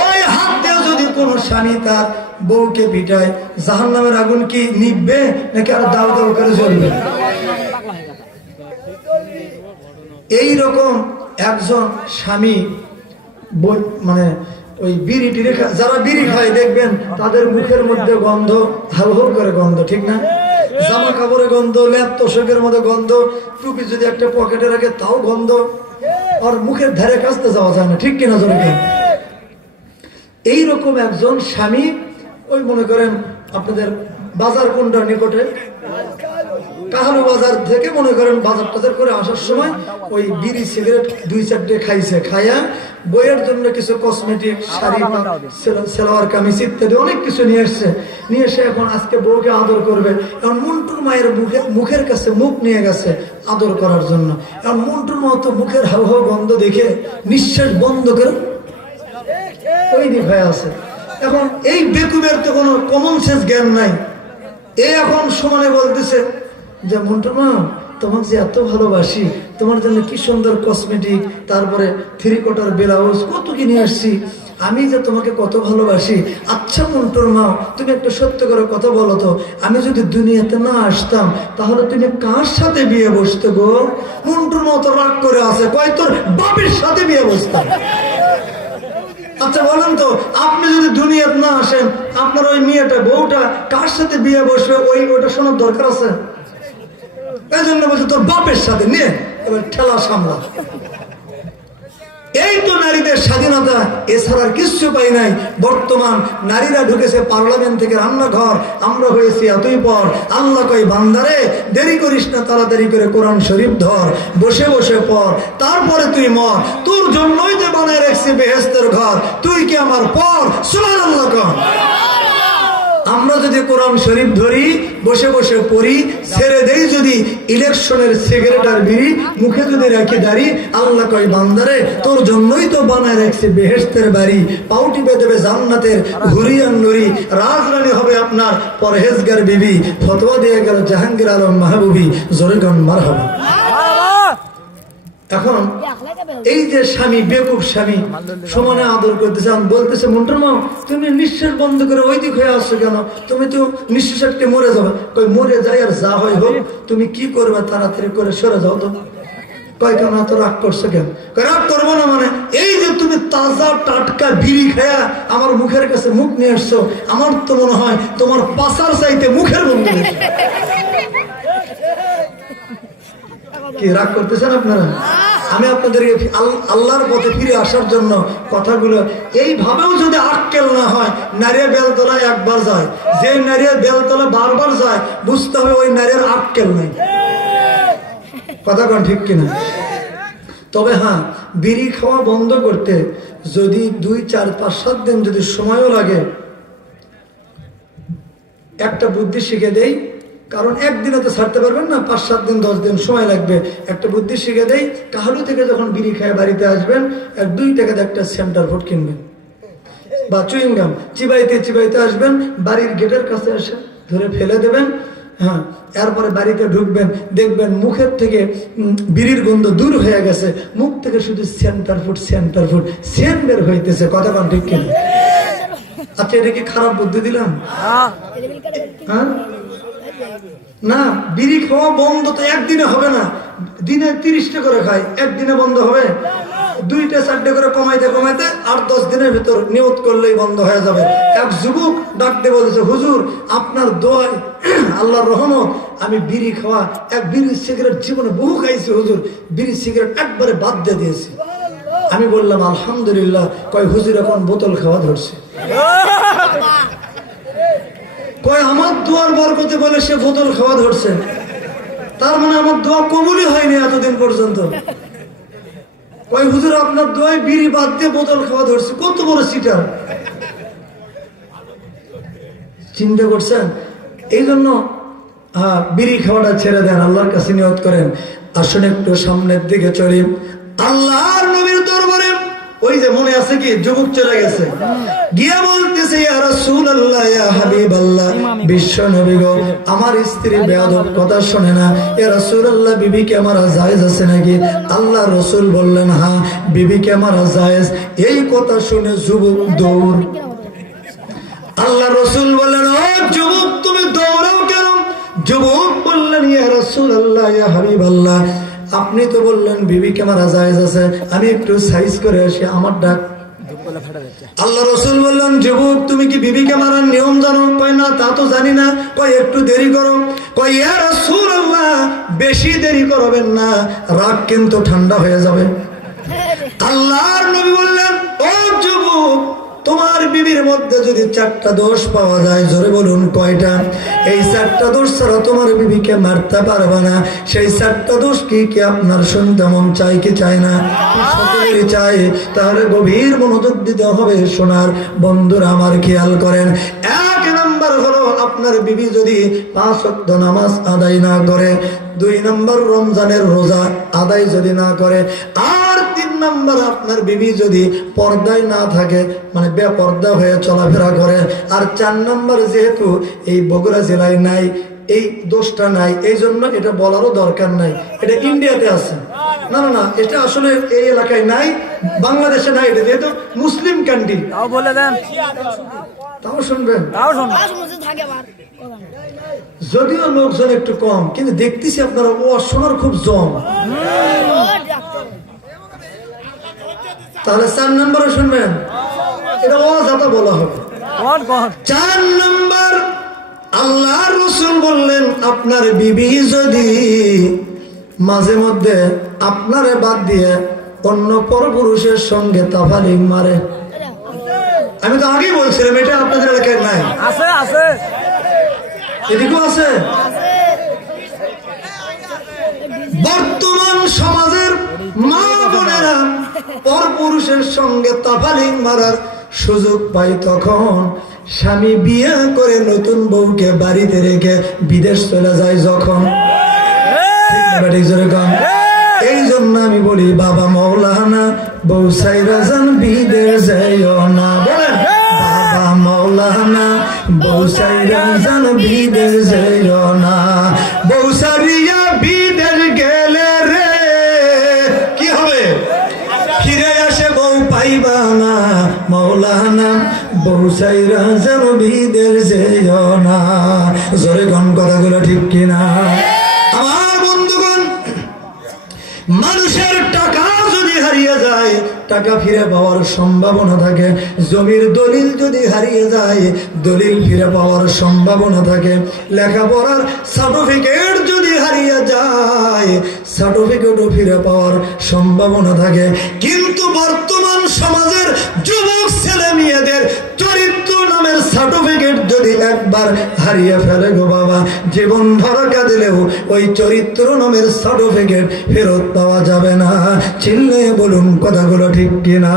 ওই হাত দিয়ে যদি কোন স্বামী তার বউকে পিটায় জাহান্নামের আগুন কি নিভবে নাকি আর দাও দাও করে জ্বলবে? এইরকম একজন স্বামী মানে ওই বিড়ি টিড়ি যারা বিড়ি খায় দেখবেন তাদের মুখের মধ্যে গন্ধ, হালহল করে গন্ধ, ঠিক না? জামা কাপড়ের গন্ধ, ল্যাপ তোষকের মধ্যে গন্ধ, টুপি যদি একটা পকেটে রাখে তাও গন্ধ, আর মুখের ধারে কাছতে যাওয়া যায় না, ঠিক কিনা জোরে? এইরকম একজন স্বামী, ওই মনে করেন আপনাদের বাজার কোনটা নিকটে, কাহালু বাজার থেকে মনে করেন বাজার টাজার করে আসার সময় ওই বিড়ি সিগারেট 2-4টে খাইছে, খাইয়া বইয়ের জন্য কিছু কসমেটিক, শাড়ি, সেলোয়ার কামিজ ইত্যাদি অনেক কিছু নিয়ে এসছে। নিয়ে এসে এখন আজকে বউকে আদর করবে। এখন মন্টুর মায়ের মুখের কাছে মুখ নিয়ে গেছে আদর করার জন্য। এখন মন্টুর মা তো মুখের হাউ হাউ গন্ধ দেখে নিঃশ্বাস বন্ধ করে ওই দিক হয়ে আছে। এখন এই বেকুবের তো কোনো কমন সেন্স জ্ঞান নাই। এ এখন সমানে বলতেছে যে মন্টুর মা তোমাকে যে এত ভালোবাসি, তোমার জন্য কি সুন্দর কসমেটিক, তারপরে 3/4 ব্লাউজ কত কি নিয়ে আসছি, আমি যে তোমাকে কত ভালোবাসি। আচ্ছা মন্টুর মা তুমি একটা সত্য করে কথা বলো তো, আমি যদি দুনিয়াতে না আসতাম তাহলে তুমি কার সাথে বিয়ে বসতে গো? মন্টুর মতো রাগ করে আছে, কয় তোর বাপের সাথে বিয়ে বসতাম। আচ্ছা বলেন তো, আপনি যদি দুনিয়াতে না আসেন আপনার ওই মেয়েটা বউটা কার সাথে বিয়ে বসবে ওইটা শোনার দরকার আছে? এই জন্য বলছে তোর বাপের সাথে নিয়ে এবার ঠেলা সামলা। এই তো নারীদের স্বাধীনতা, এছাড়া কিচ্ছু পাই নাই। বর্তমান নারীরা ঢুকেছে পার্লামেন্ট থেকে রান্নাঘর, আমরা হয়েছি এতই পর। আল্লাহ কই বান্দারে দেরি করিস না, তাড়াতাড়ি করে কোরআন শরীফ ধর, বসে বসে পড়, তারপরে তুই মর। তোর জন্যই যে বানায় রাখছি বেহেশতের ঘর, তুই কি আমার পর? সুবহানাল্লাহ কর। আমরা যদি কোরআন শরীফ ধরি, বসে বসে পড়ি, ছেড়ে দেই যদি ইলেকশনের সিগারেট আর বিড়ি, মুখে যদি রাখি দাঁড়ি, আল্লাহ কয় বান্দারে তোর জন্যই তো বানায় রাখছে বেহেশতের বাড়ি, পাউটি পেয়ে দেবে জান্নাতের হুরিয়ান নুরি, রাজরানী হবে আপনার পরহেজগার বিবি। ফতোয়া দিয়ে গেল জাহাঙ্গীর আলম মাহবুবী, জোরে গান মারহাবা। এখন এই যে স্বামী, বেকুব স্বামী, সমানে আদর করতেছে, বলতেছে মন্টুর মা তুমি নিঃশ্বাস বন্ধ করে ওই দিক হয়ে আসছো কেন? তুমি তো নিঃশ্বাস একটা মরে যাবে। কই মরে যাই আর যা হয় হোক, তুমি কি করবে তাড়াতাড়ি করে সরে যাও তো। কয় কেন এত রাগ করছো কেন? রাগ করবো না মানে এই যে তুমি তাজা টাটকা বিড়ি খায়া আমার মুখের কাছে মুখ নিয়ে আসছো, আমার তো মনে হয় তোমার পাশার চাইতে মুখের বন্ধ। কি রাগ করতেছেন আপনারা? আমি আপনাদেরকে আল্লাহর পথে ফিরে আসার জন্য কথাগুলো এইভাবেও যদি আক্কেল না হয়, নারীর বেলতলায় একবার যায়, যে নারীর বেলতলা বারবার যায় বুঝতে হবে ওই নারীর আক্কেল নাই। কথা কোন ঠিক কিনা? তবে হ্যাঁ, বিড়ি খাওয়া বন্ধ করতে যদি 2, 4, 5, 7 দিন যদি সময়ও লাগে, একটা বুদ্ধি শিখে দেই, কারণ একদিনে তো ছাড়তে পারবেন না, 5, 7 দিন 10 দিন সময় লাগবে। একটা বুদ্ধি শিখে দেই, কাহালু থেকে যখন বিড়ি খেয়ে বাড়িতে আসবেন 2 টাকাতে একটা সেন্টার ফুড কিনবেন বা চুইংগাম চিবাইতে চিবাইতে আসবেন, বাড়ির গেটের কাছে এসে ধরে ফেলে দেবেন। হ্যাঁ, এরপরে বাড়িতে ঢুকবেন, দেখবেন মুখের থেকে বিড়ির গন্ধ দূর হয়ে গেছে, মুখ থেকে শুধু সেন্টার ফুড সেন্ট বের হইতেছে। কথা কোন ঠিক কিনা? আচ্ছা, এটা কি খারাপ বুদ্ধি দিলাম? হ্যাঁ না, বিড়ি খাওয়া বন্ধ তো একদিনে হবে না, দিনে 30টা করে খায়, একদিনে বন্ধ হবে? 2টা 4টে করে কমাইতে কমাইতে 8-10 দিনের ভিতর নিয়ত করলেই বন্ধ হয়ে যাবে। এক যুবক ডাকতে বলেছে, হুজুর আপনার দোয়ায় আল্লাহর রহমত আমি বিড়ি খাওয়া, এক বিড়ি সিগারেট জীবনে বহু খাইছি হুজুর, বিড়ি সিগারেট একবারে বাদ দিয়ে দিয়েছি। আমি বললাম আলহামদুলিল্লাহ। কয় হুজুর এখন বোতল খাওয়া ধরছে। কয় আমার দোয়ার বরকতে বলে সে বোতল খাওয়া ধরছে, তার মানে আমার দোয়া কবুলই হয়নি এতদিন পর্যন্ত। কয় হুজুর আপনার দোয়ায় বিড়ি বাদ দিয়ে বোতল খাওয়া ধরছে। কত বড় সিটার! চিন্তা করছেন? এই জন্য বিড়ি খাওয়াটা ছেড়ে দেন, আল্লাহর কাছে নিয়ত করেন। আসুন একটু সামনের দিকে চলি, আল্লাহর নবীর দরবারে। ওই যে মনে আছে কি, যুবক চলে গেছে, গিয়া বলতেছে ইয়া রাসূলুল্লাহ, ইয়া হাবিবাল্লাহ, বিশ্ব নবী গো, আমার স্ত্রী বেয়াদব কথা শোনে না, ইয়া রাসূলুল্লাহ বিবিকে মারা জায়েজ আছে নাকি? আল্লাহ রাসূল বললেন হ্যাঁ, বিবিকে মারা জায়েজ। এই কথা শুনে যুবক দৌড়। আল্লাহ রাসূল বললেন, ও যুবক তুমি দৌড়াও কেন? যুবক বললেন, ইয়া রাসূলুল্লাহ, ইয়া হাবিবাল্লাহ, আপনি তো বললেন বিবিকে মারা জায়েজ আছে, আমি একটু সাইজ করে আসি, আমার ডাক। আল্লাহ রাসূল বললেন, যুবক তুমি কি বিবিকে মারার নিয়ম জানো? কয় না, তা তো জানি না। কয় একটু দেরি করো। কয় ইয়া রাসূলুল্লাহ বেশি দেরি করবেন না, রাগ কিন্তু ঠান্ডা হয়ে যাবে। আল্লাহর নবী বললেন, ও যুবক তোমার বিবির মধ্যে যদি 4টা দোষ পাওয়া যায়, জোরে বলুন কয়টা? এই 4টা দোষ ছাড়া তোমার বিবিকে মারতে পারবে না। সেই 4টা দোষ কি কি আপনার শুনতে মন চাই কি চায় না? সকলেরই চাই। তাহলে গভীর মনোযোগ দিতে হবে। শোনার বন্ধুরা আমার খেয়াল করেন, 1 নাম্বার হলো আপনার বিবি যদি 5 ওয়াক্ত নামাজ আদায় না করে, 2 নাম্বার রমজানের রোজা আদায় যদি না করে, আর 3 নাম্বার আপনার বিবি যদি পর্দায় না থাকে, মানে বেপর্দা হয়ে চলাফেরা করে, আর 4 নাম্বার যেহেতু এই বগুড়া জেলায় নাই, এই দোষটা নাই, এই জন্য এটা বলারও দরকার নাই, এটা ইন্ডিয়াতে আছে। না না না, এটা আসলে এই এলাকায় নাই, বাংলাদেশে নাই, এটা যেহেতু মুসলিম কান্ট্রি। তাও বলে দেন, তাও শুনবেন, যদিও লোকজন একটু কম, কিন্তু দেখতেছি আপনারা ও শোনার খুব জম। তাহলে 4 নম্বরে শুনবেন, এটা অজাতা বলা হবে। 4 নম্বর, আল্লাহ রাসূল বললেন, আপনার বিবি যদি মাঝে মধ্যে আপনারে বাদ দিয়ে অন্য পরপুরুষের সঙ্গে তাফালিং মারে, আমি তো আগেই বলছিলাম এটা আপনাদের এলাকায় নাই, আছে আছে, এদিকেও আছে। বর্তমান সমাজের মা বোনেরা পরপুরুষের সঙ্গে তাফালিং মারার সুযোগ পায় তখন স্বামী বিয়ে করে নতুন বউকে বাড়িতে রেখে বিদেশ চলে যায় যখন। এই জন্য আমি বলি, বাবা মৌলানা বউ সাইরা যান বিদেশ যাইও না। বলেন, বাবা মৌলানা বউ সাইরা যান বিদেশ যাইও না। বউ সারিয়া বিদেশ গেলে রে কি হবে? ফিরে আসে বউ পাইবা না। মৌলানা বউ সাইরা যান বিদেশ যাইও না। জোরে কোন কথাগুলো ঠিক কিনা? আমার বন্ধুগণ, মানুষের টাকা ফিরে পাওয়ার সম্ভাবনা থাকে, জমির দলিল যদি হারিয়ে যায় দলিল ফিরে পাওয়ার সম্ভাবনা থাকে, লেখাপড়ার সার্টিফিকেট যদি হারিয়ে যায় সার্টিফিকেটও ফিরে পাওয়ার সম্ভাবনা থাকে। কিন্তু বর্তমান সমাজের যুবক ছেলে মেয়েদের চরিত্র নামের সার্টিফিকেট যদি একবার হারিয়ে ফেলে গো বাবা, জীবন ভরকা দিলেও ওই চরিত্র নামের সার্টিফিকেট ফেরত পাওয়া যাবে না। চিল্লে বলুন কথাগুলো ঠিক কিনা?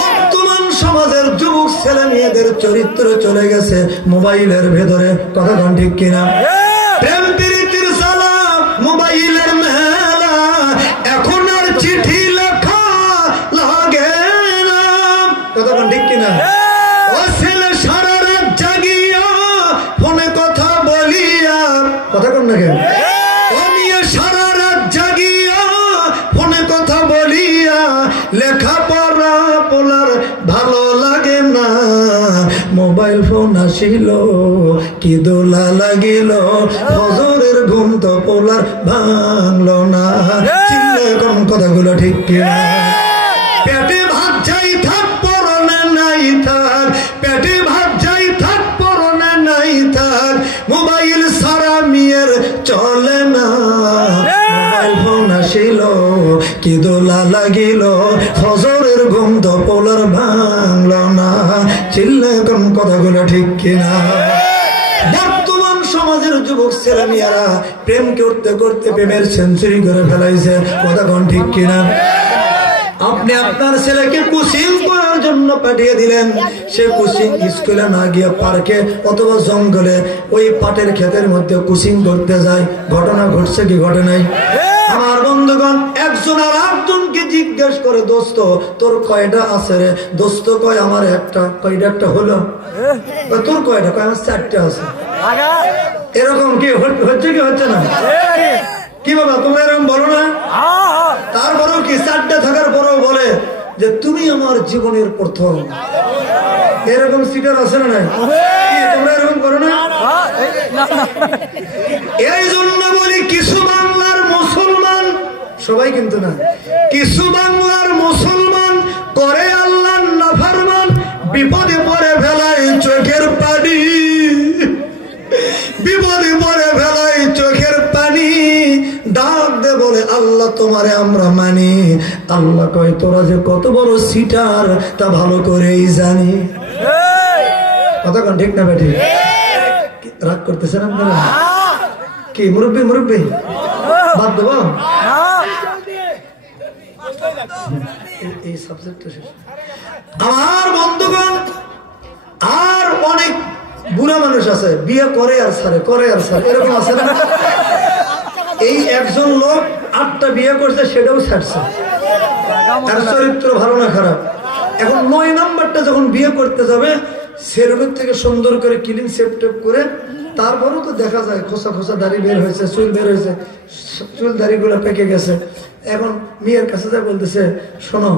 বর্তমান সমাজের যুবক ছেলে মেয়েদের চরিত্র চলে গেছে মোবাইলের ভেতরে, কথা ঠিক কিনা? প্রেম প্রীতির জ্বালা, মোবাইলের মেলা, এখন আর চিঠি লেখা লাগে না, কথা ঠিক কিনা? ও ছেলে সারা রাত জাগিয়া ফোনে কথা বলিয়া, কথা কোন না কেন? ও নিয়ে সারা রাত জাগিয়া ফোনে কথা বলিয়া লেখাপড়া পোলার ভালো লাগে না, মোবাইল ফোন আসিল কি দোলা লাগিল, ফজরের ঘুম তো পোলার ভাঙলো না। চিন্তা করুন কথাগুলো ঠিক কিনা? পেটে ভাত যাই থাক পরনে নাই থাক, পেটে ভাত যাই থাক পরনে নাই থাক, মোবাইল সারা মেয়ের চলে না, মোবাইল ফোন আসিল কি দোলা লাগিল, ফজরের ঘুম তো পোলার ভাঙলো না। চিল্লে কোন কথাগুলো ঠিক কিনা? বর্তমান সমাজের যুবক ছেলে মেয়েরা প্রেম করতে করতে প্রেমের সেঞ্চুরি করে ফেলাইছে, কথা কোন ঠিক কিনা? আপনি আপনার ছেলেকে কোচিং করার জন্য পাঠিয়ে দিলেন, সে কোচিং স্কুলে না গিয়ে পার্কে অথবা জঙ্গলে ওই পাটের ক্ষেতের মধ্যে কোচিং করতে যায়। ঘটনা ঘটছে কি ঘটে নাই? আমার বন্ধুগণ, একজন আর একজনকে জিজ্ঞেস করে, দোস্ত তোর কয়টা আছে রে? দোস্ত কয় আমার একটা। কয়টা? একটা হলো। তোর কয়টা? কয় আমার 4টা আছে। এরকম কি হচ্ছে কি হচ্ছে না? কি বাবা তোমরা এরকম বলো না? তারপরেও কি 4টা থাকার পরেও বলে যে তুমি আমার জীবনের প্রথম। এরকম সিটার আছে না নাই? তোমরা এরকম করো না? এই জন্য বলি কিছু বাংলার মুসলমান, সবাই কিন্তু না, কিছু বাংলার মুসলমান করে আল্লাহর নাফরমান, বিপদে পড়ে ফেলায় চোখের পানি, বিপদে পড়ে ফেলায় চোখের পানি, ডাক দে বলে আল্লাহ তোমারে আমরা মানি। আল্লাহ কয় তোরা যে কত বড় সিটার তা ভালো করেই জানি। কথা কোন ঠিক না বেঠি? রাগ করতেছেন আপনারা? কি মুরব্বী মুরব্বী বাদ দেব? এই সাবজেক্টটা শেষ। আমার বন্ধুগণ, আর অনেক বুড়া মানুষ আছে বিয়ে করে আর ছাড়ে, করে আর ছাড়ে, এরকম আছে না? এই একজন লোক 8টা বিয়ে করছে, সেটাও ছাড়ছে, তার চরিত্র ভালো না খারাপ। এখন 9 নাম্বারটা যখন বিয়ে করতে যাবে, সেরুলের থেকে সুন্দর করে ক্লিন সেপ টেপ করে, তারপরেও তো দেখা যায় খোসা খোসা দাড়ি বের হয়েছে, চুল বের হয়েছে, চুল দাড়ি গুলো পেকে গেছে। এখন মেয়ের কাছে যা বলতেছে, শোনো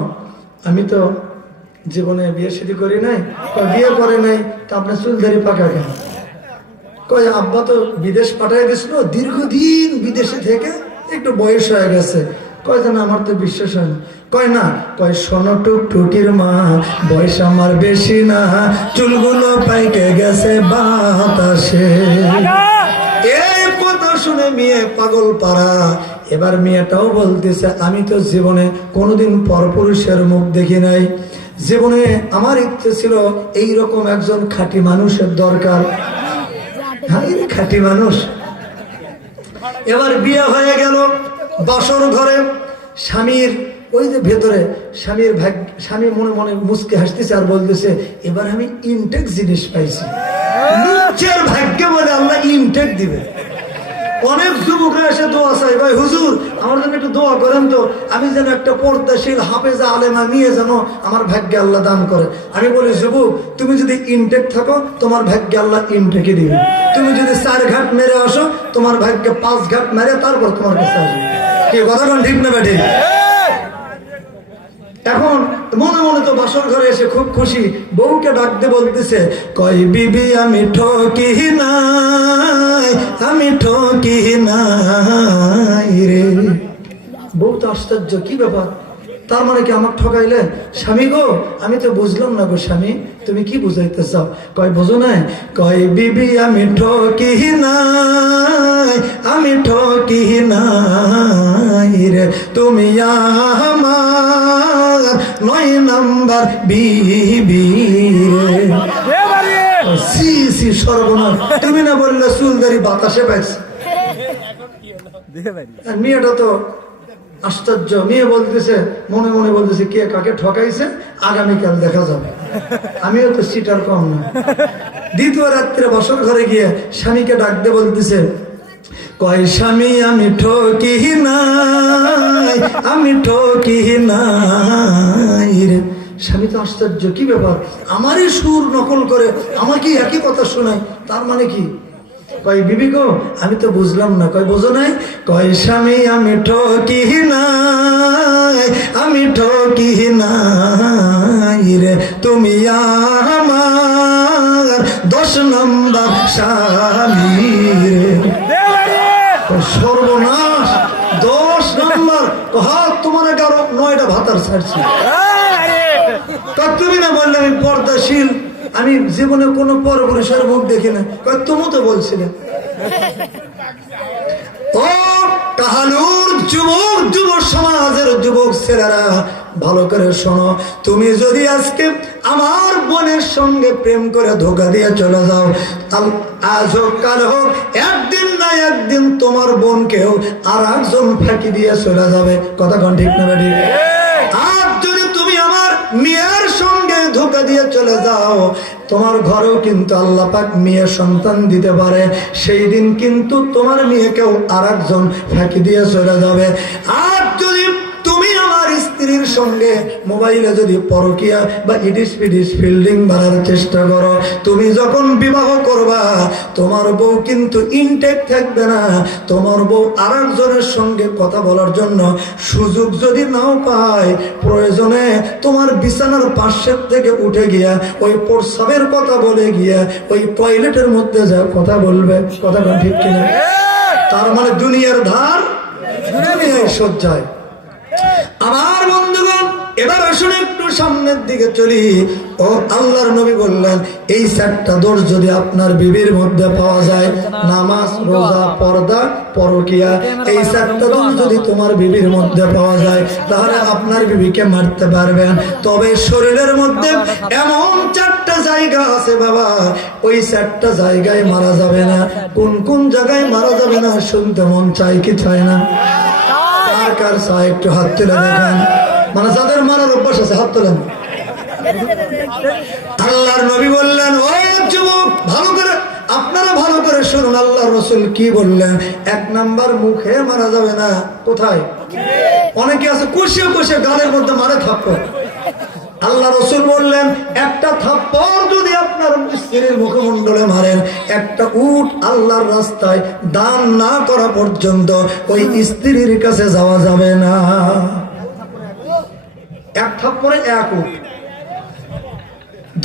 আমি তো জীবনে বিয়ে শাদী করি নাই, বিয়ে করে নাই, তা আপনার চুল দাড়ি পাকা কেন? কয় আব্বা তো বিদেশ পাঠাই দিছিল, দীর্ঘদিন বিদেশে থেকে একটু বয়স হয়ে গেছে। কয় যেন আমার তো বিশ্বাস হয় না। কয় না, কয় শোনো টুকটুকির মা, বয়স আমার বেশি না, চুলগুলো পাইকে গেছে বাতাসে। এই কথা শুনে মেয়ে পাগল পাড়া। এবার মেয়েটাও বলতেছে আমি তো জীবনে কোনোদিন পরপুরুষের মুখ দেখি নাই, জীবনে আমার ইচ্ছে ছিল এইরকম একজন খাঁটি মানুষের দরকার। খাঁটি মানুষ। এবার বিয়ে হয়ে গেল, বাসর ঘরে স্বামীর ওই যে ভেতরে স্বামীর স্বামী মনে মনে মুচকে হাসতেছে আর বলতেছে এবার আমি ইনটেক জিনিস পাইছি। নিজের ভাগ্যে বলে আল্লাহ ইনটেক দিবে। অনেক যুবকরা এসে দোয়া চাই, ভাই হুজুর আমার জন্য একটু দোয়া করেন তো, আমি যেন একটা পর্দাশীল হাফেজা আলেমা মেয়ে যেন আমার ভাগ্যে আল্লাহ দান করে। আমি বলি যুবক, তুমি যদি ইনটেক থাকো তোমার ভাগ্যে আল্লাহ ইনটেকই দিবে। তুমি যদি 4 ঘাট মেরে আসো তোমার ভাগ্যে 5 ঘাট মেরে তারপর তোমার কাছে আসবে। কি কথা কোন ঠিক না বেঠিক? এখন মনে মনে তো বাসর ঘরে এসে খুব খুশি, বউকে ডাকতে বলতেছে কই বিবি আমি ঠকি নাই, আমি ঠকি নাই রে। বউ তো আশ্চর্য, কি ব্যাপার? তার মানে কি আমার ঠকাইলে? স্বামী গো আমি তো বুঝলাম না গো স্বামী, তুমি কি বুঝাইতে চাও? কয় বুঝো নাই? কয় বিবি আমি ঠকি নাই, আমি ঠকি নাই রে, তুমি আমার 9 নাম্বার বিবি রে। সি সি সর্বনাশ, তুমি না বললে চুলদারি বাতাসে পাইছে। মেয়েটা তো আশ্চর্য, মেয়ে বলতেছে মনে মনে বলতেছে কে কাকে ঠকাইছে আগামীকাল দেখা যাবে। আমিও তো সিটার কম না। দ্বিতীয় রাত্রে বসর ঘরে গিয়ে স্বামীকে ডাক দিয়ে বলতেছে, কয় স্বামী আমি ঠকি নাই, আমি ঠকি নাই রে। স্বামী তো আশ্চর্য, কি ব্যাপার আমারই সুর নকল করে আমাকে একই কথা শোনায়, তার মানে কি? কয় বিবি গো আমি তো বুঝলাম না। কয় বোঝো নাই? কয় স্বামী আমি ঠকি নাই, আমি ঠকি নাই রে, তুমি আমার 10 নম্বর স্বামী রে। সর্বনাশ, 10 নম্বর। হাত তোমার 9টা ভাতার ছাড়ছি। তুমি না বললে আমি পর্দাশীল, আমি জীবনে কোনো পরপুরুষের মুখ দেখি না। তুমি তো বলছিলে। ও কাহালুর যুবক, যুব সমাজের যুবক ছেলেরা ভালো করে শোনো, তুমি যদি আজকে আমার বোনের সঙ্গে প্রেম করে ধোকা দিয়ে চলে যাও, আজ হোক কাল হোক একদিন না একদিন তোমার বোনকেও আর একজন ফাঁকি দিয়ে চলে যাবে। কথা কোন ঠিক না বেটি? আর যদি তুমি আমার মেয়ের সঙ্গে ধোকা দিয়ে চলে যাও, তোমার ঘরেও কিন্তু আল্লাহ পাক মেয়ে সন্তান দিতে পারে। সেই দিন কিন্তু তোমার মেয়েকেও আর একজন ফাঁকি দিয়ে চলে যাবে। আর যদি তুমি আমার স্ত্রীর সঙ্গে মোবাইলে যদি পরকিয়া বা ইডিস পিডিস ফিল্ডিং মারার চেষ্টা করো, তুমি যখন বিবাহ করবা তোমার বউ কিন্তু ইনটেক থাকবে না। তোমার বউ আর একজনের সঙ্গে কথা বলার জন্য সুযোগ যদি নাও পায়, প্রয়োজনে তোমার বিছানার পাশের থেকে উঠে গিয়া ওই প্রস্রাবের কথা বলে গিয়া ওই টয়লেটের মধ্যে যা কথা বলবে। কথা ঠিক কিনা? তার মানে দুনিয়ার ধার দুনিয়ায় সজ্জায়। আমার বন্ধুগণ এবার আসুন একটু সামনের দিকে চলি। ও আল্লাহর নবী বললেন, এই 4টা দোষ যদি আপনার বিবির মধ্যে পাওয়া যায়, নামাজ, রোজা, পর্দা, পরকিয়া, এই 4টা দোষ যদি তোমার বিবির মধ্যে পাওয়া যায় তাহলে আপনার বিবিকে মারতে পারবেন। তবে শরীরের মধ্যে এমন 4টা জায়গা আছে বাবা, ওই 4টা জায়গায় মারা যাবে না। কোন কোন জায়গায় মারা যাবে না শুনতে মন চাই কি চায় না? কার চায় একটু হাত তুলে দেখান। মানে যাদের মারার অভ্যাস আছে হাত তোলেন। আল্লাহর নবী বললেন, ও যুবক ভালো করে আপনারা ভালো করে শুনুন, আল্লাহর রাসূল কি বললেন। 1 নাম্বার মুখে মারা যাবে না। কোথায়? অনেকে আছে কষিয়ে কষিয়ে গালের মধ্যে মারে থাপ্পড়। আল্লাহ রাসূল বললেন, একটা থাপ্পড় যদি আপনার স্ত্রীর মুখমণ্ডলে মারেন, একটা উট আল্লাহর রাস্তায় দান না করা পর্যন্ত ওই স্ত্রীর কাছে যাওয়া যাবে না। 1 থাপ্পড়ে 1 উট।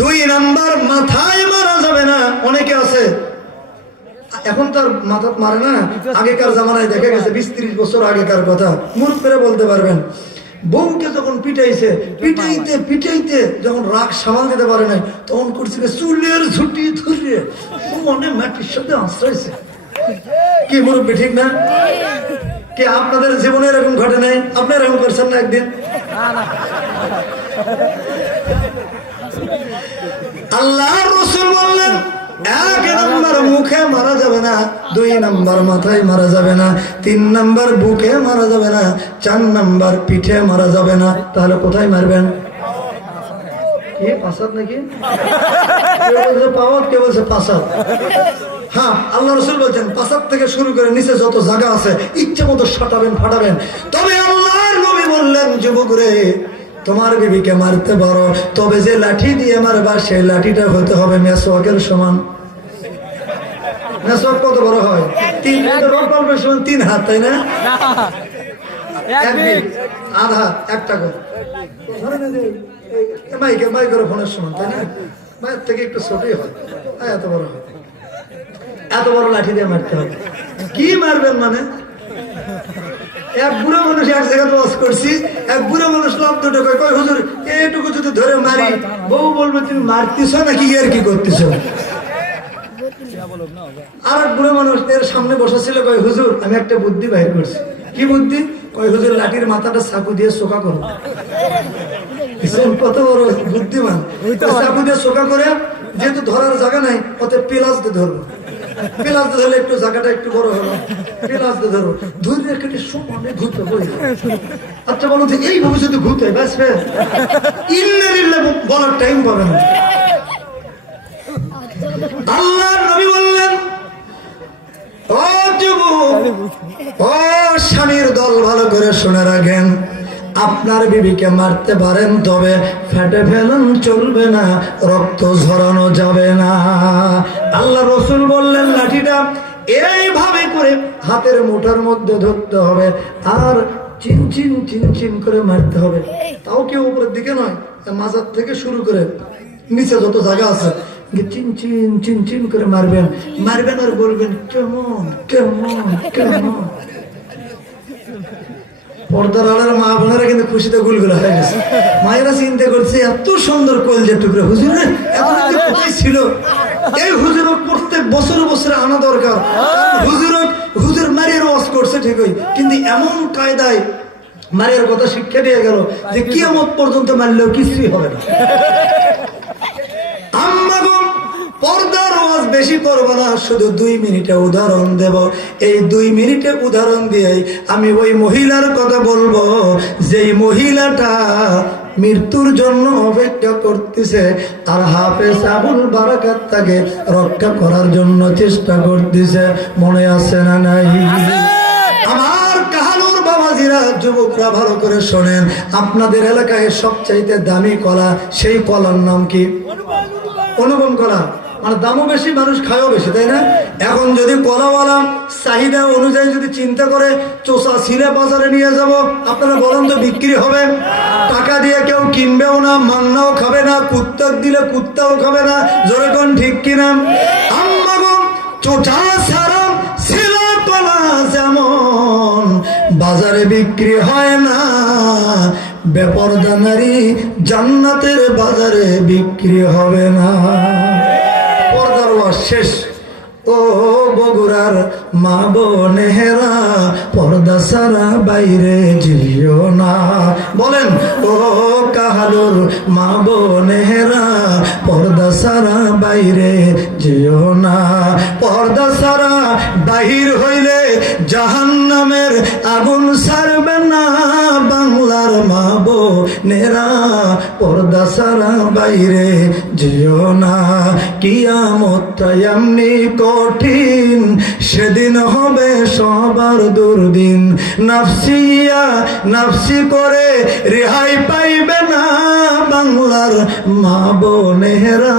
2 নাম্বার মাথায় মারা যাবে না। অনেকে আছে এখন তার মাথা মারে না, আগেকার জামানায় দেখা গেছে 20-30 বছর আগেকার কথা মুরুখ করে বলতে পারবেন। বউকে যখন পিটাইছে, পিটাইতে পিটাইতে যখন রাগ সামাল দিতে পারে নাই, তখন করছে চুলের ঝুটি ধরিয়ে মনে মাটির সাথে আশ্রয়ছে। কি মুরব্বী ঠিক না? কি আপনাদের জীবনে এরকম ঘটে নাই? আপনারা এরকম করছেন না একদিন? আল্লাহর রাসূল বললেন, 1 নাম্বার মুখে মারা যাবে না, 2 নাম্বার মাথায় মারা যাবে না, 3 নাম্বার বুকে মারা যাবে না, 4 নাম্বার পিঠে মারা যাবে না। তাহলে কোথায় মারবেন? কি পাসাদ নাকি? কেউ বলছে পাওয়াত, কেউ বলছে পাসাদ। হ্যাঁ, আল্লাহ রাসূল বলছেন পাসাদ থেকে শুরু করে নিচে যত জায়গা আছে ইচ্ছে মতো সাটাবেন ফাটাবেন। তবে আল্লাহর নবী বললেন, যুবক রে তোমার বিবিকে মারতে পারো, তবে যে লাঠি দিয়ে মারবা সেই লাঠিটা হতে হবে মেসওয়াকের সমান। মেসওয়াক কত বড় হয়? 3 হাত, তাই না? 1 আধা 1 টাকা মাইক্রোফোনের সমান, তাই না? মায়ের থেকে একটু ছোটই হয়, এত বড় হয়। এত বড় লাঠি দিয়ে মারতে হবে। কি মারবেন মানে এক বুড়ো মানুষ এক জায়গায় ওয়াজ করছি, এক বুড়ো মানুষ লাভ দুটো কয় হুজুর এইটুকু যদি ধরে মারি, বউ বলবে তুমি মারতেছ নাকি আর কি করতেছ। আর এক বুড়ো মানুষ এর সামনে বসেছিল, কয় হুজুর আমি একটা বুদ্ধি বাইর করছি। কি বুদ্ধি? কয় হুজুর লাঠির মাথাটা চাকু দিয়ে চোখা করো। কত বড় বুদ্ধিমান। চাকু দিয়ে চোখা করে, যেহেতু ধরার জায়গা নাই অত পেলাস দিয়ে ধরবো, পেলাস দিয়ে ধরলে একটু জায়গাটা একটু বড় হলো, পেলাস দিয়ে ধরবো, ধরে কেটে সমানে ঘুরতে পড়ে। আচ্ছা বলো যে এইভাবে যদি ঘুরতে ব্যাস বলার টাইম পাবে না। আল্লাহ নবী বললেন, ও যুবক, ও স্বামীর দল, ভালো করে শুনে রাখেন, আপনার বিবিকে মারতে পারেন, তবে ফেটে ফেলুন চলবে না, রক্ত ঝরানো যাবে না। আল্লাহ রসুল বললেন লাঠিটা এইভাবে করে হাতের মুঠার মধ্যে ধরতে হবে আর চিনচিন চিনচিন করে মারতে হবে। তাও কেউ উপরের দিকে নয়, মাজার থেকে শুরু করে নিচে যত জায়গা আছে চিনচিন চিনচিন করে মারবেন, মারবেন আর বলবেন কেমন কেমন কেমন। পর্দার আড়ার মা বোনেরা কিন্তু খুশিতে গুলগুলা হয়ে গেছে। মায়েরা চিন্তা করছে এত সুন্দর কলজের টুকরা হুজুর এতদিন কোথায় ছিল। এই হুজুর প্রত্যেক বছরে বছরে আনা দরকার। হুজুর মারিয়ার ওয়াজ করছে ঠিকই, কিন্তু এমন কায়দায় মারিয়ার কথা শিক্ষা দিয়ে গেল যে কিয়ামত পর্যন্ত মারলেও কিছুই হবে না। পর্দার ওয়াজ বেশি করবো না, শুধু 2 মিনিটে উদাহরণ দেব। এই 2 মিনিটে উদাহরণ দিয়ে আমি ওই মহিলার কথা বলবো, যেই মহিলাটা মৃত্যুর জন্য অপেক্ষা করতেছে আর হাফেজ আবুল বারাকাত তাকে রক্ষা করার জন্য চেষ্টা করতেছে। মনে আছে না নাই? আমার কাহালুর বাবাজিরা, যুবকরা ভালো করে শোনেন, আপনাদের এলাকায় সবচাইতে দামি কলা, সেই কলার নাম কি? অনুপম কলা। মানে দামও বেশি, মানুষ খায়ও বেশি, তাই না? এখন যদি কলাওয়ালা চাহিদা অনুযায়ী যদি চিন্তা করে চোষা ছিঁড়ে বাজারে নিয়ে যাব, আপনারা বলেন তো বিক্রি হবে? টাকা দিয়ে কেউ কিনবেও না, মান্নাও খাবে না, কুত্তা দিলে কুত্তাও খাবে না। যেরকম ঠিক কিনা? আম্মাগো চোষা ছাড়া ছিলা কলা যেমন বাজারে বিক্রি হয় না, বেপরদা নারী জান্নাতের বাজারে বিক্রি হবে না। পর্দার ওয়াজ শেষ। ও বগুড়ার মা বোনেরা, পর্দা সারা বাইরে যেও না। বলেন, ও কাহালুর মা বোনেরা, পর্দা সারা বাইরে যেও না। পর্দা সারা বাহির হইলে জাহান্নামের আগুন ছাড়বে না। বাংলার মা বোনেরা, পর্দা সারা বাইরে যেও না। কিয়ামতটা এমনি কঠিন, সেদিন হবে সবার দুর্দিন। নাফসিয়া নাফসি করে রেহাই পাইবে না। বাংলার মা বোনেরা,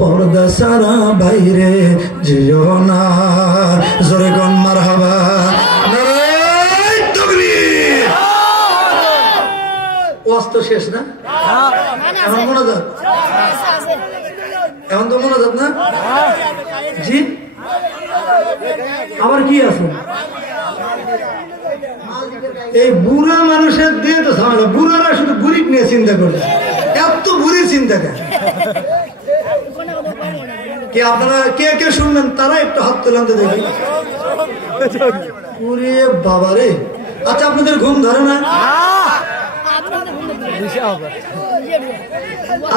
পর্দা সারা বাইরে যেও না। জোরে গন মারহাবা। ওয়াজ তো শেষ না? এখন মোনাজাত, এখন তো মোনাজাত না? জি, আবার কি আছে? এই বুড়া মানুষের দিয়ে তো ঝামেলা। বুড়ারা শুধু বুড়ি নিয়ে চিন্তা করে, এত বুড়ি চিন্তা করে। কি আপনারা কে কে শুনবেন তারা একটু হাত তোলান তো দেখি। ওরে বাবা রে। আচ্ছা, আপনাদের ঘুম ধরে না?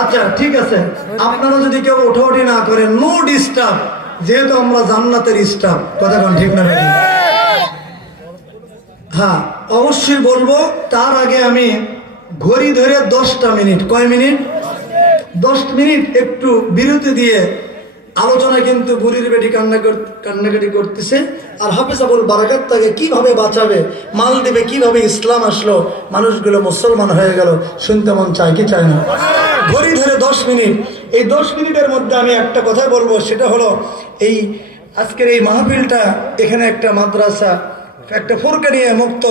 আচ্ছা ঠিক আছে, আপনারা যদি কেউ ওঠাউঠি না করেন, নো ডিস্টার্ব, যেহেতু আমরা জান্নাতের স্টাফ। কথা কোন ঠিক না? হ্যাঁ, অবশ্যই বলবো। তার আগে আমি ঘড়ি ধরে 10টা মিনিট, কয় মিনিট? 10 মিনিট একটু বিরতি দিয়ে আলোচনা। কিন্তু বুড়ির বেটি কান্নাকাটি করতেছে, আর হাফেজ আবুল বারাকাত তাকে কিভাবে বাঁচাবে, মাল দেবে কিভাবে, ইসলাম আসলো, মানুষগুলো মুসলমান হয়ে গেল, শুনতে মন চায় কি চায় না? ঘড়ি ধরে 10 মিনিট। এই 10 মিনিটের মধ্যে আমি একটা কথা বলবো, সেটা হলো এই আজকের এই মাহফিলটা, এখানে একটা মাদ্রাসা, একটা ফুরকানিয়া মুক্ত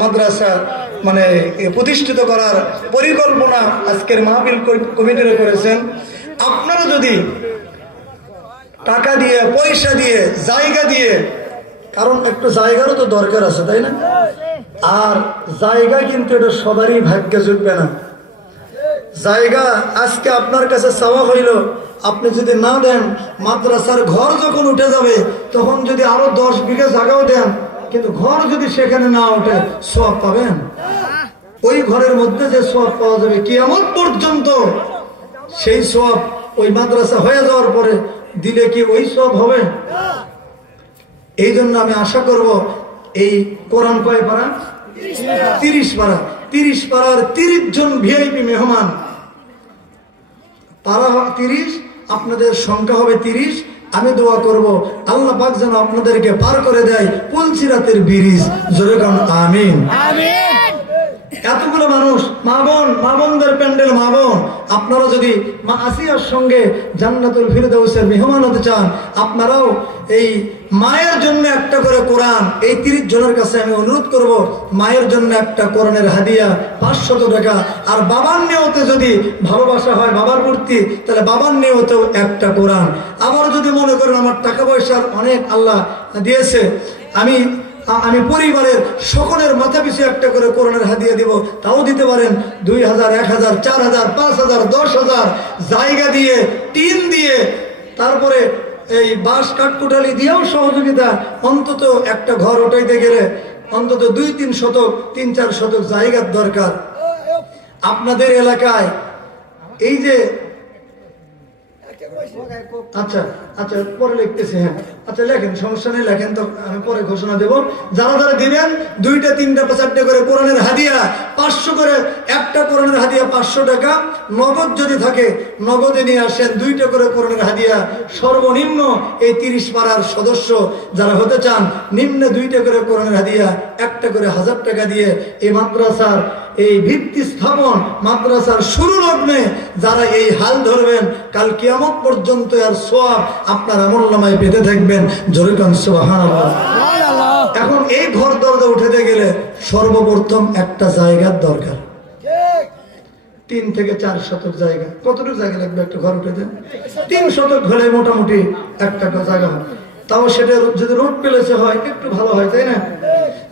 মাদ্রাসা মানে প্রতিষ্ঠিত করার পরিকল্পনা আজকের মাহফিল কমিটিরা করেছেন। আপনারা যদি টাকা দিয়ে, পয়সা দিয়ে, জায়গা দিয়ে কারণ একটু জায়গারও তো দরকার আছে, তাই না? আর জায়গা কিন্তু এটা সবারই ভাগ্যে জুটবে না। জায়গা আজকে আপনার কাছে চাওয়া হইল, আপনি যদি না দেন, মাদ্রাসার ঘর যখন উঠে যাবে তখন যদি আরো 10 বিঘা জায়গাও দেন, কিন্তু ঘর যদি সেখানে না ওঠে, সওয়াব পাবেন? ওই ঘরের মধ্যে যে সওয়াব পাওয়া যাবে কিয়ামত পর্যন্ত, সেই সওয়াব ওই মাদ্রাসা হয়ে যাওয়ার পরে দিলে কি ওই সওয়াব হবে? এই জন্য আমি আশা করব এই কোরআন কয় পারা? 30 পারা। 30 পারার 30 জন ভিআইপি মেহমান, পারা 30, আপনাদের সংখ্যা হবে 30। আমি দোয়া করব আল্লাহ পাক যেন আপনাদেরকে পার করে দেয় পুলসিরাতের ব্রিজ। জোরে কান আমিন। এতগুলো মানুষ, মা বোনদের প্যান্ডেল, মা বোন, আপনারা যদি মা আসিয়ার সঙ্গে জান্নাতুল ফিরদাউসের মেহমান হতে চান, আপনারাও এই মায়ের জন্য একটা করে কোরআন, এই 30 জনের কাছে আমি অনুরোধ করব, মায়ের জন্য একটা কোরআনের হাদিয়া 500 টাকা। আর বাবার নিয়তে যদি ভালোবাসা হয় বাবার প্রতি, তাহলে বাবার নিয়তেও একটা কোরআন। আবার যদি মনে করেন আমার টাকা পয়সার অনেক আল্লাহ দিয়েছে, আমি পরিবারের সকলের মাথা পিছু একটা করে কোরআনের হাদিয়া দিব, তাও দিতে পারেন। 2000, 1000, 4000, 5000, 10,000 জায়গা দিয়ে, টিন দিয়ে, তারপরে এই বাঁশ কাঠকুটালি দিয়েও সহযোগিতা। অন্তত একটা ঘর উঠাইতে গেলে অন্তত 2-3 শতক, 3-4 শতক জায়গার দরকার। আপনাদের এলাকায় এই যে আচ্ছা আচ্ছা পরে লিখতেছি, হ্যাঁ আচ্ছা লেখেন, সমস্যা নেই, লেখেন, তো আমি পরে ঘোষণা দেব। যারা যারা দিবেন 2টা 3টা 4টা করে কোরআনের হাদিয়া 500 করে, একটা কোরআনের হাদিয়া 500 টাকা। নগদ যদি থাকে নগদে নিয়ে আসেন, 2টা করে কোরআনের হাদিয়া। সর্বনিম্ন এই 30 পাড়ার সদস্য যারা হতে চান, নিম্নে 2টা করে কোরআনের হাদিয়া, একটা করে 1000 টাকা দিয়ে এই মাদ্রাসার এই ভিত্তি স্থাপন, মাদ্রাসার শুরু লগ্নে যারা এই হাল ধরবেন, কাল কিয়ামত পর্যন্ত আর সওয়াব আপনার আমলনামায় পেতে থাকবেন। জোরে কান সুবহানাল্লাহ। এখন এই ঘর দরজা উঠাতে গেলে সর্বপ্রথম একটা জায়গার দরকার, 3 থেকে 4 শতক জায়গা। কতটুকু জায়গা লাগবে একটা ঘর উঠাতে? 3 শতক হলে মোটামুটি একটা জায়গা, তাও সেটা যদি রোড প্লেসে হয় একটু ভালো হয়, তাই না?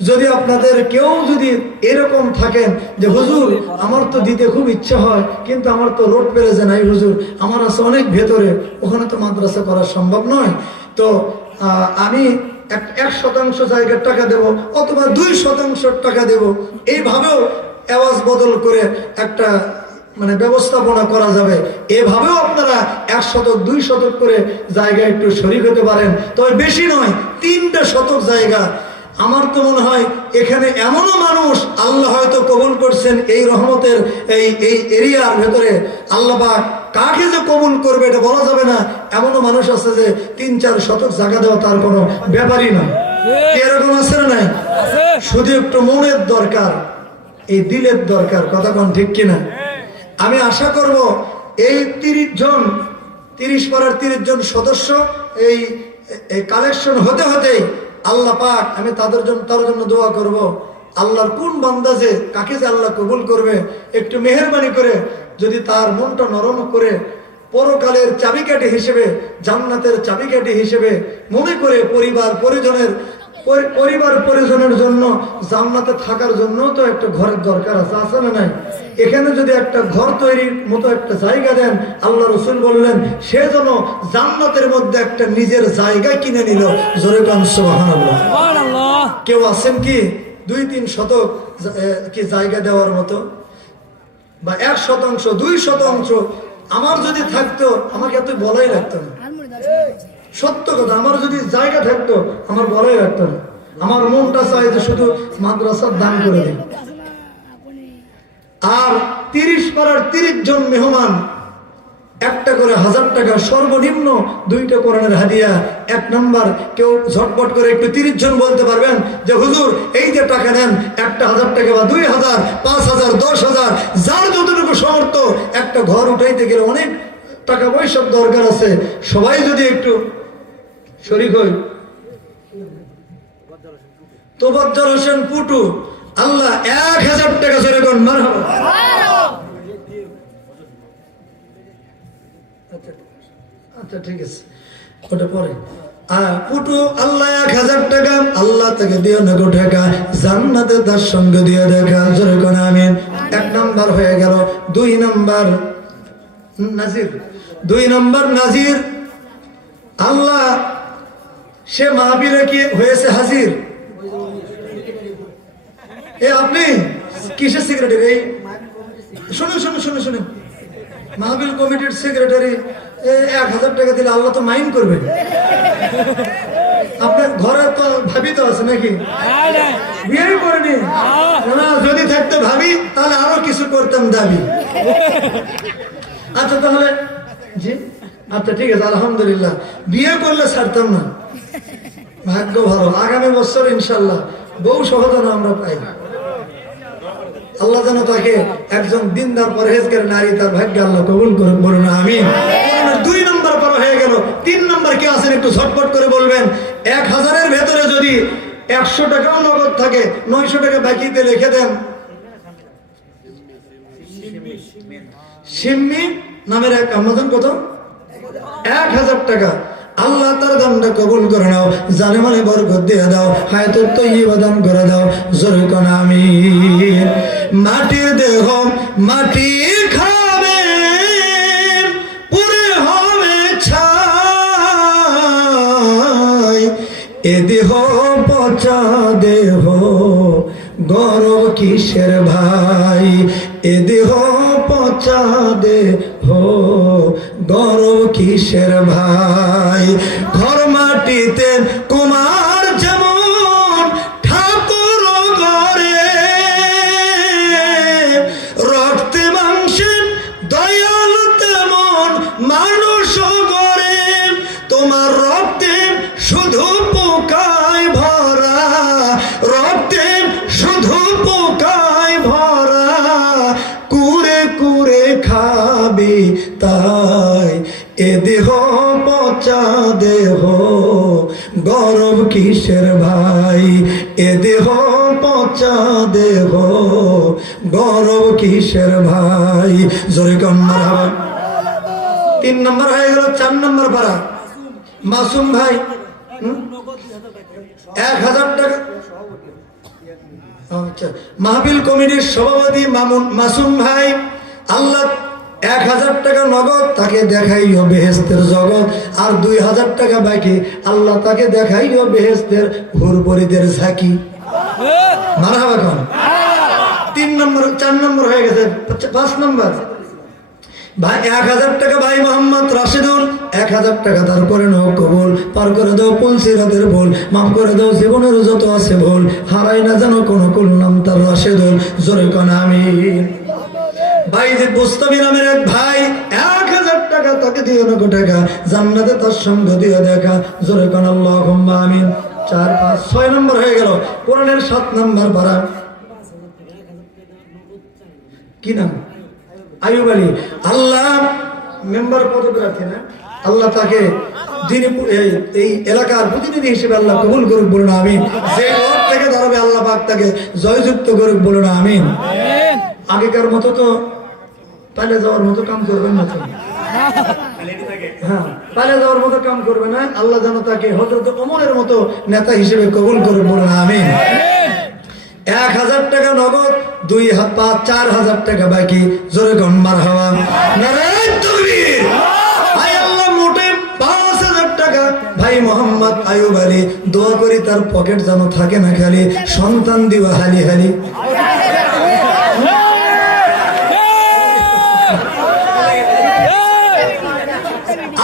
যদি আপনাদের কেউ যদি এরকম থাকেন যে হুজুর আমার তো দিতে খুব ইচ্ছা হয়, কিন্তু আমার তো রোড প্লেসে নাই হুজুর, আমার আছে অনেক ভেতরে, ওখানে তো মাদ্রাসা করা সম্ভব নয়, তো আমি 1% জায়গার টাকা দেব, অথবা 2% টাকা দেব, এইভাবেও আওয়াজ বদল করে একটা ব্যবস্থাপনা করা যাবে। এভাবেও আপনারা 1 শতক 2 শতক করে জায়গা একটু শরীক হতে পারেন, তবে বেশি নয়, 3টা শতক জায়গা। আমার তো মনে হয় এখানে এমনও মানুষ আল্লাহ হয়তো কবুল করছেন এই রহমতের এই এরিয়ার ভেতরে, আল্লাহ পাক কাকে যে কবুল করবে এটা বলা যাবে না। এমনও মানুষ আছে যে 3-4 শতক জায়গা দেওয়া তার কোনো ব্যাপারই না। এরকম আছে না? নাই। শুধু একটু মনের দরকার, এই দিলের দরকার। কথা কোন ঠিক কিনা? আমি আশা করব এই 30 পাড়ার 30 জন সদস্য এই কালেকশন হতে হতেই আল্লাহ পাক, আমি তার জন্য দোয়া করব। আল্লাহর কোন বান্দা যে কাকে যে আল্লাহ কবুল করবে, একটু মেহেরবানি করে যদি তার মনটা নরম করে পরকালের চাবিকাঠি হিসেবে, জান্নাতের চাবিকাঠি হিসেবে মনে করে পরিবার পরিজনের জন্য, জান্নাতে থাকার জন্য তো একটা ঘরের দরকার আছে, আছে না নাই? এখানে যদি একটা ঘর তৈরির মতো একটা জায়গা দেন, আল্লাহ রাসূল বললেন সে যেন জান্নাতের মধ্যে একটা নিজের জায়গা কিনে নিল। জোরে কান সুবহানাল্লাহ। কেউ আছেন কি 2-3 শতক কি জায়গা দেওয়ার মতো, বা 1%, 2%? আমার যদি থাকতো আমাকে এত বলাই লাগতো না। সত্য কথা, আমার যদি জায়গা থাকতো আমার বলাই লাগতো না। আমার মনটা চাই যে শুধু মাদ্রাসার দান করে দিই। আর 30 পাড়ার 30 জন মেহমান একটা করে 1000 টাকা, সর্বনিম্ন 2টা কোরআনের হাদিয়া। 1 নাম্বার, কেউ ঝটপট করে একটু 30 জন বলতে পারবেন যে হুজুর এই যে টাকা নেন, একটা 1000 টাকা বা 2000, 5000, 10,000, যার যতটুকু সামর্থ্য। একটা ঘর উঠাইতে গেলে অনেক টাকা পয়সার দরকার আছে, সবাই যদি একটু শরীক হই। তোফাজ্জল হোসেন পুটু, আল্লাহ 1000 টাকা জোরে কোন মারহাবা। আচ্ছা ঠিক আছে, ওটা পরে। পুটু আল্লাহ 1000 টাকা আল্লাহ তাকে দিও না গো টাকা, জান্নাতে তার সঙ্গে দিয়ে দেখা, জোরে কোন আমিন। 1 নাম্বার হয়ে গেল। 2 নাম্বার নাজির, 2 নাম্বার নাজির, আল্লাহ সে মাহফিলে কি হয়েছে হাজির। এ আপনি কিসের সেক্রেটারি? শুনুন শুনুন শুনুন শুনুন, মাহফিল কমিটির সেক্রেটারি 1000 টাকা দিলে আল্লাহ তো মাইন্ড করবে। আপনার ঘরে তো ভাবি তো আছে নাকি? বিয়ে করেনি না, যদি থাকতো ভাবি তাহলে আরো কিছু করতাম দাবি। আচ্ছা তাহলে জি, আচ্ছা ঠিক আছে, আলহামদুলিল্লাহ। বিয়ে করলে ছাড়তাম না, ভাগ্য ভালো, আগামী বছর ইনশাল্লাহ বউ সহজনা আমরা পাই। আল্লাহ যেন তাকে একজন দিনদার পরহেজগার নারী তার ভাগ্য আল্লাহ কবুল করুন, বলুন আমিন। 2 নম্বর পর হয়ে গেল। 3 নম্বর কে আছেন একটু ঝটপট করে বলবেন। 1000-এর ভেতরে যদি 100 টাকাও নগদ থাকে, 900 টাকা বাকিতে লিখে দেন। সিম্মি নামের এক আমাজন কত? 1000 টাকা। আল্লাহ তার দানটা কবুল করে নাও, জানে মানে বরকত দিয়ে দাও, হায়াতুত তাইয়্যিবা দান করে দাও, জোরে কোন আমিন। মাটির দেহ মাটি খাবে, পুরে হবে ছাই, এ দেহ পচা দেহ গর্ব কিসের ভাই, এ দেহ পচা দেহ গর্ব কিসের ভাই। ঘর মাটিতে কুমার যেমন ঠাকুর ঘরে, রক্তে মাংসে দয়াল তেমন মানুষ গড়ে, তোমার রক্তে শুধু পোকায় ভরা, রক্তে শুধু পোকায় ভরা, কুরে কুরে খাবি তাই, এ দেহ পচা দেহ গরব কিসের ভাই, এ দেহ পচা দেহ গরব কিসের ভাই, জোরে কোন মারহাবা। 3 নম্বর হয়ে গেল। 4 নম্বর পারা মাসুম ভাই 1000 টাকা। আচ্ছা, মাহফিল কমিটির সভাপতি মাসুম ভাই, আল্লাহ 1000 টাকা নগদ তাকে দেখাইও বেহেশতের জগৎ, আর 2000 টাকা বাকি আল্লাহ তাকে দেখাইও বেহেশতের হুরপরিদের ঝাঁকি। মারহাবা কোন। 3 নম্বর 4 নম্বর হয়ে গেছে। 5 নম্বর ভাই 1000 টাকা ভাই মোহাম্মদ রাশিদুল, 1000 টাকা তার করে নাও কবুল, পার করে দাও পুলসিরাতের ভুল, মাফ করে দাও জীবনের যত আছে ভুল, হারাই না যেন কোনো কুল নাম তার রাশিদুল, জোরে কোন আমিন। ভাই যে বুস্তামি নামের এক ভাই 1000 টাকা তাকে দিও না গো টাকা, জান্নাতে তার সঙ্গ দিও দেখা, জোরে কোন আল্লাহুম্মা আমিন। 4 5 6 নম্বর হয়ে গেল। কোরআনের 7 নম্বর পারা কি নাম? আইয়ুব আলী। আল্লাহ মেম্বার পদপ্রার্থী না, আল্লাহ তাকে এই এলাকার প্রতিনিধি হিসেবে আল্লাহ কবুল করুক, বলুন আমিন। যে লোক থেকে দাঁড়াবে আল্লাহ পাক তাকে জয়যুক্ত করুক, বলুন আমিন। আগেকার মতো তো পালে যাওয়ার মতো কাম করবেন না, হ্যাঁ পালে যাওয়ার মতো কাম করবে না। আল্লাহ যেন তাকে হযরত ওমরের মতো নেতা হিসেবে কবুল করুক, বলুন আমিন। 1000 টাকা নগদ, 4000 টাকা বাকি, জোরে কোন মারহাবা। নারায়ে তাকবীর। আয় আল্লাহ মোটে 5000 টাকা ভাই মোহাম্মদ আইয়ুব আলী, দোয়া করি তার পকেট যেন থাকে না খালি, সন্তান দিবা হালি হালি।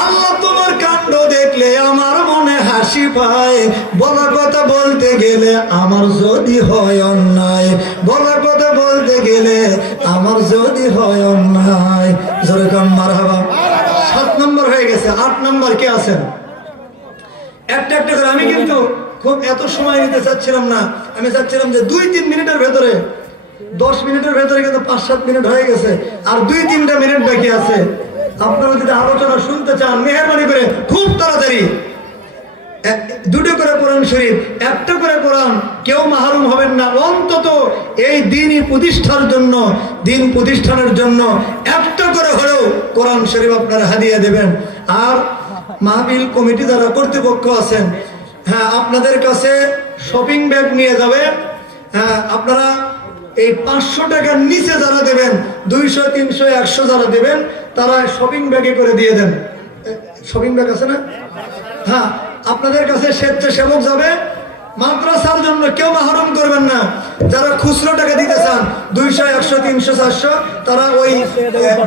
আল্লাহ তোমার কাণ্ড দেখলে আমার মনে হাসি পায়, বলা কথা বলতে গেলে আমার যদি হয় অন্যায়, বলা কথা বলতে গেলে আমার যদি হয় অন্যায়, জোরে কোন মারহাবা। 7 নম্বর হয়ে গেছে। 8 নম্বর কে আছেন? একটা একটা করে। আমি কিন্তু খুব এত সময় নিতে চাচ্ছিলাম না, আমি চাচ্ছিলাম যে 2-3 মিনিটের ভেতরে, 10 মিনিটের ভেতরে কিন্তু 5-7 মিনিট হয়ে গেছে, আর 2-3টা মিনিট বাকি আছে। আপনারা যদি আলোচনা শুনতে চান মেহেরবানি করে খুব তাড়াতাড়ি 2টো করে কোরআন শরীফ, 1টা করে কোরআন, কেউ মাহরুম হবেন না। অন্তত এই দিনই প্রতিষ্ঠার জন্য, দিন প্রতিষ্ঠানের জন্য 1টা করে হলেও কোরআন শরীফ আপনারা হাদিয়া দেবেন। আর মাহফিল কমিটি যারা কর্তৃপক্ষ আছেন, হ্যাঁ আপনাদের কাছে শপিং ব্যাগ নিয়ে যাবে। হ্যাঁ আপনারা এই 500 টাকার নিচে যারা দেবেন, 200, 300, 100 যারা দেবেন তারা শপিং ব্যাগে করে দিয়ে দেন। শপিং ব্যাগ আছে না? হ্যাঁ আপনাদের কাছে স্বেচ্ছাসেবক যাবে। মাদ্রাসার জন্য কেউ মাহরুম করবেন না। যারা খুচরো টাকা দিতে চান 200, 100, 300, 400 তারা ওই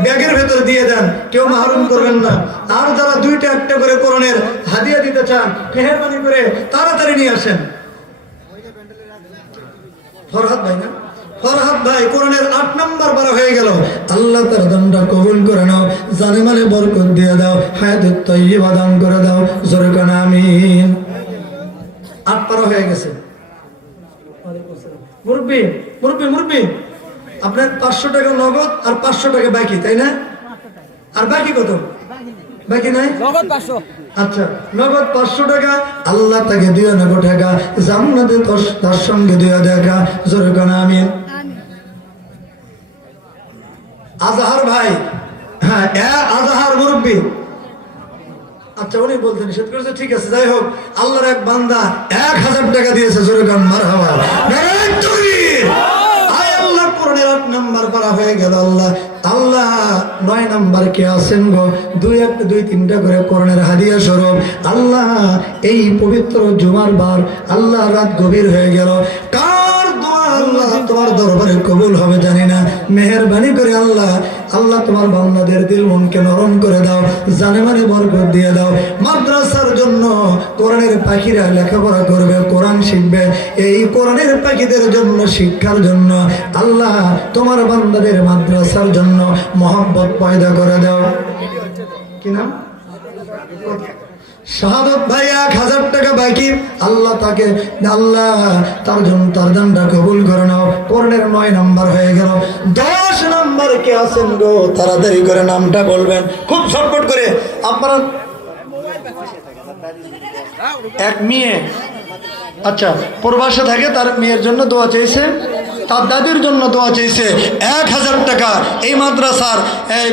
ব্যাগের ভেতরে দিয়ে দেন, কেউ মাহরুম করবেন না। আর যারা 2টা 1টা করে কোরআনের হাদিয়া দিতে চান মেহেরবানি করে তাড়াতাড়ি নিয়ে আসেন। ফরহাদ ভাই না? ফরহাদ ভাই কোরআনের 8 নম্বর পারা হয়ে গেল। আল্লাহ তার দানটা কবুল করে নাও, জানে মানে বরকত দিয়ে দাও, হায়াতুত তাইয়্যিবা দান করে দাও, জোরে কোন আমিন। 8 পারা হয়ে গেছে। মুরব্বি মুরব্বি মুরব্বি আপনার 500 টাকা নগদ আর 500 টাকা বাকি, তাই না? আর বাকি কত? বাকি নাই, নগদ 500। আচ্ছা নগদ 500 টাকা। আল্লাহ তাকে 2 টাকা জান্নাতে তার সঙ্গে 2 টাকা, জোরে কোন আমিন। আজহার ভাই, হ্যাঁ আজহার মুরব্বি, আচ্ছা উনি বলতে নিষেধ করেছে, ঠিক আছে যাই হোক। আল্লাহর এক বান্দা 1000 টাকা দিয়েছে, জোরে কোন মারহাবা। আল্লাহ কোরআনের 8 নম্বর পারা হয়ে গেল। আল্লাহ 9 নম্বর কে আছেন গো? 2-3টা করে কোরআনের হাদিয়া স্বরূপ আল্লাহ এই পবিত্র জুমার বার, আল্লাহ রাত গভীর হয়ে গেল, কার দোয়া আল্লাহ তোমার দরবারে কবুল হবে জানি না। মেহেরবানি করে আল্লাহ তোমার বান্দাদের দিল মনকে নরম করে দাও, জানে মানে বরকত দিয়ে দাও। মাদ্রাসার জন্য কোরআনের পাখিরা লেখাপড়া করবে, কোরআন শিখবে, এই কোরআনের পাখিদের জন্য শিক্ষার জন্য আল্লাহ তোমার বান্দাদের মাদ্রাসার জন্য মহব্বত পয়দা করে দাও। কি নাম? শাহাদত ভাই 1000 টাকা বাকি। আল্লাহ তাকে, আল্লাহ তার জন্য তার দানটা কবুল করে নাও। কোরআনের 9 নম্বর হয়ে গেল। 10 নম্বর কে আছেন গো? তাড়াতাড়ি করে নামটা বলবেন, খুব ঝটপট করে। আপনারা এক মেয়ে, আচ্ছা প্রবাসে থাকে, তার মেয়ের জন্য দোয়া চাইছে, তার দাদির জন্য দোয়া চাইছে। 1000 টাকা এই মাদ্রাসার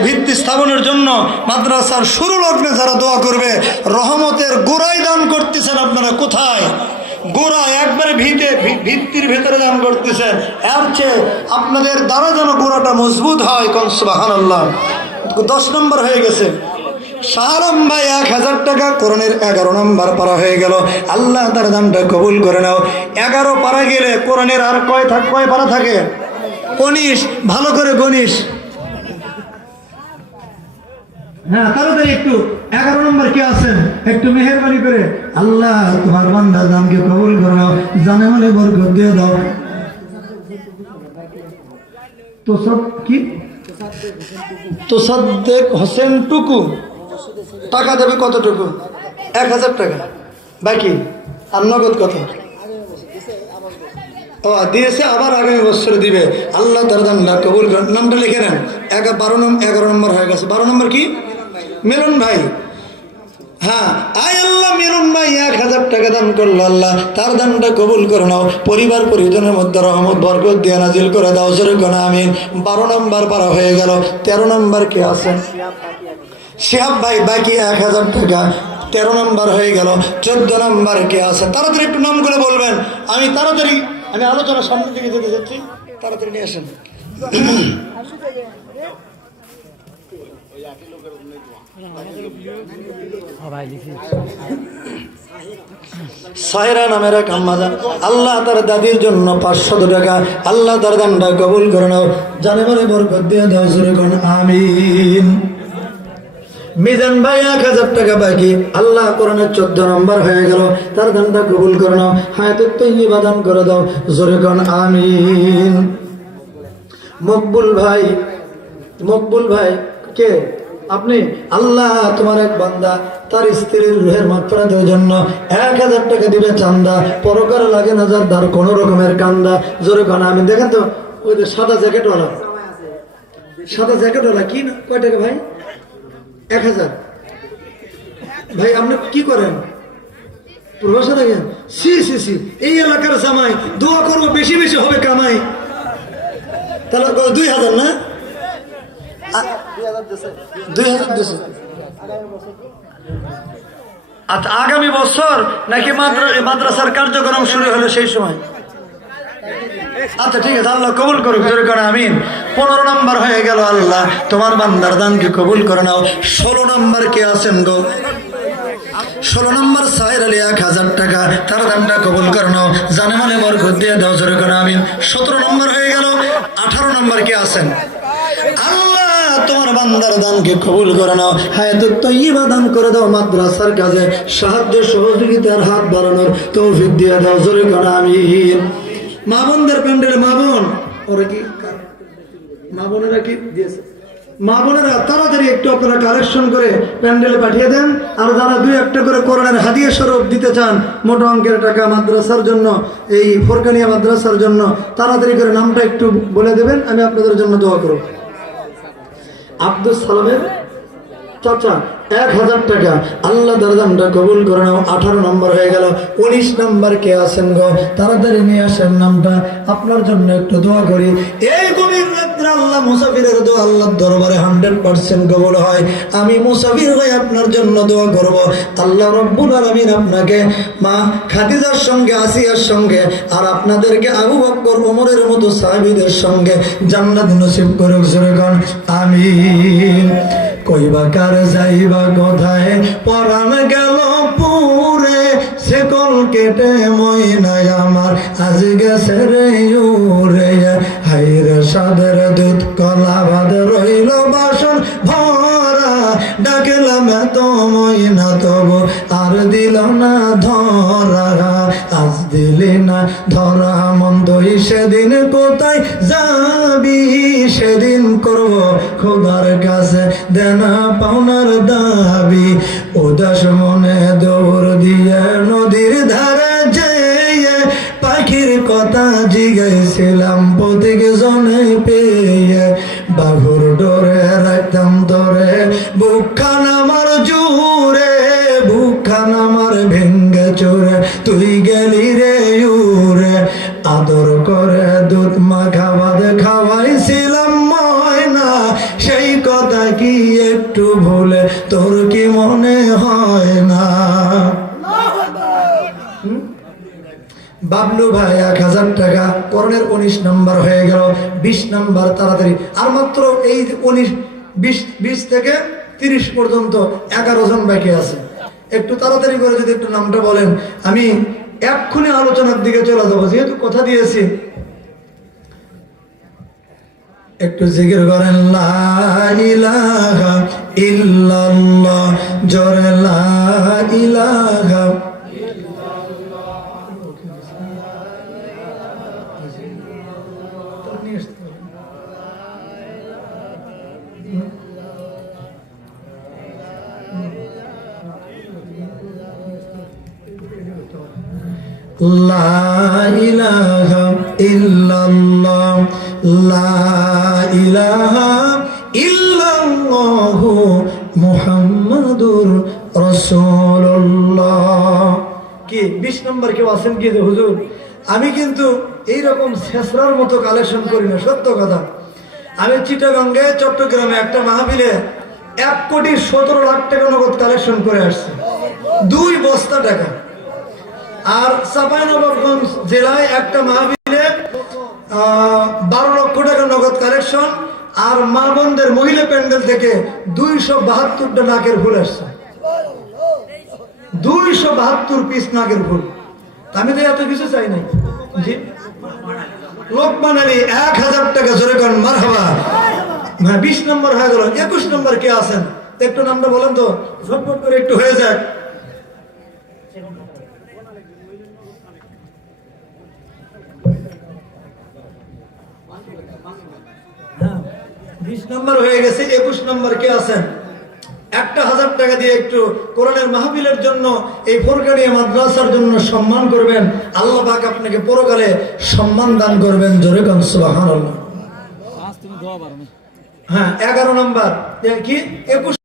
ভিত্তি স্থাপনের জন্য, মাদ্রাসার শুরু লগ্নে যারা দোয়া করবে, রহমতের গোড়ায় দান করতেছেন। আপনারা কোথায়? গোড়া একবারে ভিত্তির ভেতরে দান করতেছেন। এর চেয়ে আপনাদের দ্বারা যেন গোড়াটা মজবুত হয়। কোন সুবহানাল্লাহ। 10 নম্বর হয়ে গেছে। শাহরম ভাই 1000 টাকা, কোরআনের 11 নম্বর পারা হয়ে গেল। আল্লাহ তার দানটা কবুল করে নাও। 11 পারা গেলে কোরআনের আর কয় পারা থাকে? 19। ভালো করে গণিস। হ্যাঁ তাড়াতাড়ি একটু। 11 নম্বর কে আছেন? একটু মেহেরবানি করে আল্লাহ তোমার বান্দার দানকে কবুল করে নাও, জানে মানে বরকত দিয়ে দাও। তো সব কি? তোসাদ্দেক হোসেন টুকু টাকা দেবে কতটুকু? 1000 টাকা বাকি। আর নগদ কত? ও দিয়েছে, আবার আগামী বছর দিবে। আল্লাহ তার দানটা কবুল করেন। নামটা লিখে নেন। 11 নম্বর হয়ে গেছে। 12 নম্বর কি? মিলন ভাই। হ্যাঁ আয় আল্লাহ মিলন ভাই 1000 টাকা দান করলো, আল্লাহ তার দানটা কবুল করে নাও। পরিবার পরিজনের মধ্যে রহমত বরকত দিয়ে নাজিল করে দাও, জোরে কোন আমিন। 12 নম্বর পারা হয়ে গেল। 13 নম্বর কে আছেন? শিহাব ভাই বাকি 1000 টাকা। 13 নম্বর হয়ে গেল। 14 নম্বর কে আছে? তাড়াতাড়ি একটু নাম করে বলবেন। আমি আলোচনা সামনের দিকে যেতে যাচ্ছি, তাড়াতাড়ি নিয়ে আসেন। সাহেরা নামের এক আম্মাজা, আল্লাহ তার দাদির জন্য 500 টাকা, আল্লাহ তার দানটা কবুল করে নাও, জানে বলে বরকত দিয়ে দাও, জোরে কোন আমিন। মিজান ভাই 1000 টাকা বাকি। আল্লাহ কোরআনের 14 নম্বর হয়ে গেল, তার দানটা কবুল করে নাও, হায়াতুত তাইয়্যিবা দান করে দাও, জোরে কোন আমিন। মকবুল ভাই কে আপনি? আল্লাহ তোমার এক বান্দা তার স্ত্রীর রুহের মাগফিরাতের জন্য 1000 টাকা দিবে চান্দা, পরকার লাগে না যার ধার কোন রকমের কান্দা, জোরে কোন আমিন। দেখেন তো ওই যে সাদা জ্যাকেটওয়ালা কি না, কয় টাকা ভাই? 1000। ভাই আপনি কি করেন? প্রবাসে থাকেন? সি এই এলাকার জামাই, দোয়া করবো বেশি বেশি হবে কামাই। তাহলে 2000 না? 2000 দিয়েছে। আচ্ছা, আগামী বছর নাকি মাদ্রাসার কার্যক্রম শুরু হলো সেই সময়? আচ্ছা ঠিক আছে, আল্লাহ কবুল করুক, জোরে করে আমিন। 15 নম্বর হয়ে গেল, আল্লাহ তোমার বান্দার দানকে কবুল করে নাও। 16 নম্বর কে আছেন গো? 16 নম্বর সাহের আলী 1000 টাকা, তার দানটা কবুল করে নাও, জানে মানে বরকত দিয়ে দাও, জোরে করে আমিন। 17 নম্বর হয়ে গেল। 18 নম্বর কে আছেন? আল্লাহ তোমার বান্দার দানকে কবুল করে নাও, হায়াতুত তাইয়্যিবা দান করে দাও, মাদ্রাসার কাজে সাহায্য সহযোগিতার হাত বাড়ানোর তৌফিক দিয়ে দাও, জোরে করে আমিন। মা বোনদের প্যান্ডেলে মা বোন ওরা কি মা বোনেরা কি দিয়েছে? মা বোনেরা তাড়াতাড়ি একটু আপনারা কালেকশন করে প্যান্ডেলে পাঠিয়ে দেন। আর যারা 2-1 করে কোরআনের হাদিয়া স্বরূপ দিতে চান মোটা অঙ্কের টাকা মাদ্রাসার জন্য, এই ফোরকানিয়া মাদ্রাসার জন্য, তাড়াতাড়ি করে নামটা একটু বলে দেবেন, আমি আপনাদের জন্য দোয়া করব। আব্দুল সালামের চাচা 1000 টাকা, আল্লাহ দারদানটা কবুল করে নাও। 18 নম্বর হয়ে গেল। 19 নম্বর কে আছেন গো? তাড়াতাড়ি নিয়ে আসেন নামটা, আপনার জন্য একটু দোয়া করি। এই গভীর রাত্রে আল্লাহ মুসাফিরের দোয়া আল্লাহর দরবারে 100% কবুল হয়। আমি মুসাফির হয়ে আপনার জন্য দোয়া করব, আল্লাহ রব্বুল আলামিন আপনাকে মা খাদিজার সঙ্গে, আসিয়ার সঙ্গে, আর আপনাদেরকে আবু বকর ওমরের মতো সাহাবীদের সঙ্গে জান্নাত নসিব করুক, জোরে কোন আমিন। কইবা কার যাইবা কোথায়, পরাণ গেল পুরে, সেকল কেটে ময়নায় আমার আজ গেছে রে উরে। হাইরে সাদের দুধ কলা ভাত রইল বাসন ভরা, ডাকলাম এত ময়না তবু আর দিল না ধরা। আজ দিলি না ধরা মন্দই, সেদিন কোথায় যাবি? সেদিন করব খোদার কাছে দেনা পাওনার দাবি। উদাস মনে দৌড় দিয়ে নদীর ধারে যেয়ে পাখির কথা জিগাইছিলাম প্রতীক জনে পেয়ে। বাঘুর ডোরে রাখতাম তোরে, বুকখান আমার জুড়ে, বুকখান আমার ভেঙ্গে চোরে, তুই গেলি রে উড়ে। আদর করে দুধ মাখা ভাত খাওয়াইছিলাম ময়না, সেই কথা কি একটু ভুলে তোর কি মনে হয় না? বাবলু ভাই 1000 টাকা, করণের 19 নম্বর হয়ে গেল। 20 নম্বর তাড়াতাড়ি, আর মাত্র এই 19-20 থেকে 30 পর্যন্ত 11 জন বাকি আছে। একটু তাড়াতাড়ি করে যদি একটু নামটা বলেন, আমি এক্ষুনি আলোচনার দিকে চলে যাবো, যেহেতু কথা দিয়েছি। একটু জিকির করেন, লা ইলাহা ইল্লাল্লাহ, জোরে লা ইলাহা। লা ইলাহা ইল্লাল্লাহ, লা ইলাহা ইল্লাল্লাহু মুহাম্মাদুর রাসূলুল্লাহ। কি 20 নম্বর কেউ আছেন কি হুজুর? আমি কিন্তু এইরকম শেষরার মতো কালেকশন করি না, সত্য কথা। আমি চিটাগঙ্গে, চট্টগ্রামে একটা মাহফিলে 1,17,00,000 টাকা নগদ কালেকশন করে আসছি, 2 বস্তা টাকা। আর চাঁপাইনবাবগঞ্জ জেলায় একটা মাহফিলে 12 লক্ষ টাকা নগদ কালেকশন, আর মা বোনদের মহিলা প্যান্ডেল থেকে 272টা নাকের ফুল আসছে, 272 পিস নাকের ফুল। আমি তো এত কিছু চাই নাই। জি, লোকমান আলী 1000 টাকা, জোরে করেন মারহাবা। 20 নম্বর হয়ে গেল। 21 নম্বর কে আছেন? একটু নামটা বলেন তো, ঝটপট করে একটু হয়ে যাক। 20 নম্বর হয়ে গেছে। 21 নম্বর কে আছেন? 1000 টাকা দিয়ে একটু কোরআনের মাহফিলের জন্য, এই ফোরকানিয়া মাদ্রাসার জন্য সম্মান করবেন। আল্লাহ পাক আপনাকে পরকালে সম্মান দান করবেন, জোরে কোন সুবহানাল্লাহ। হ্যাঁ, 11 নম্বর কি 21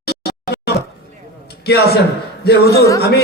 কে আছেন? যে হুজুর আমি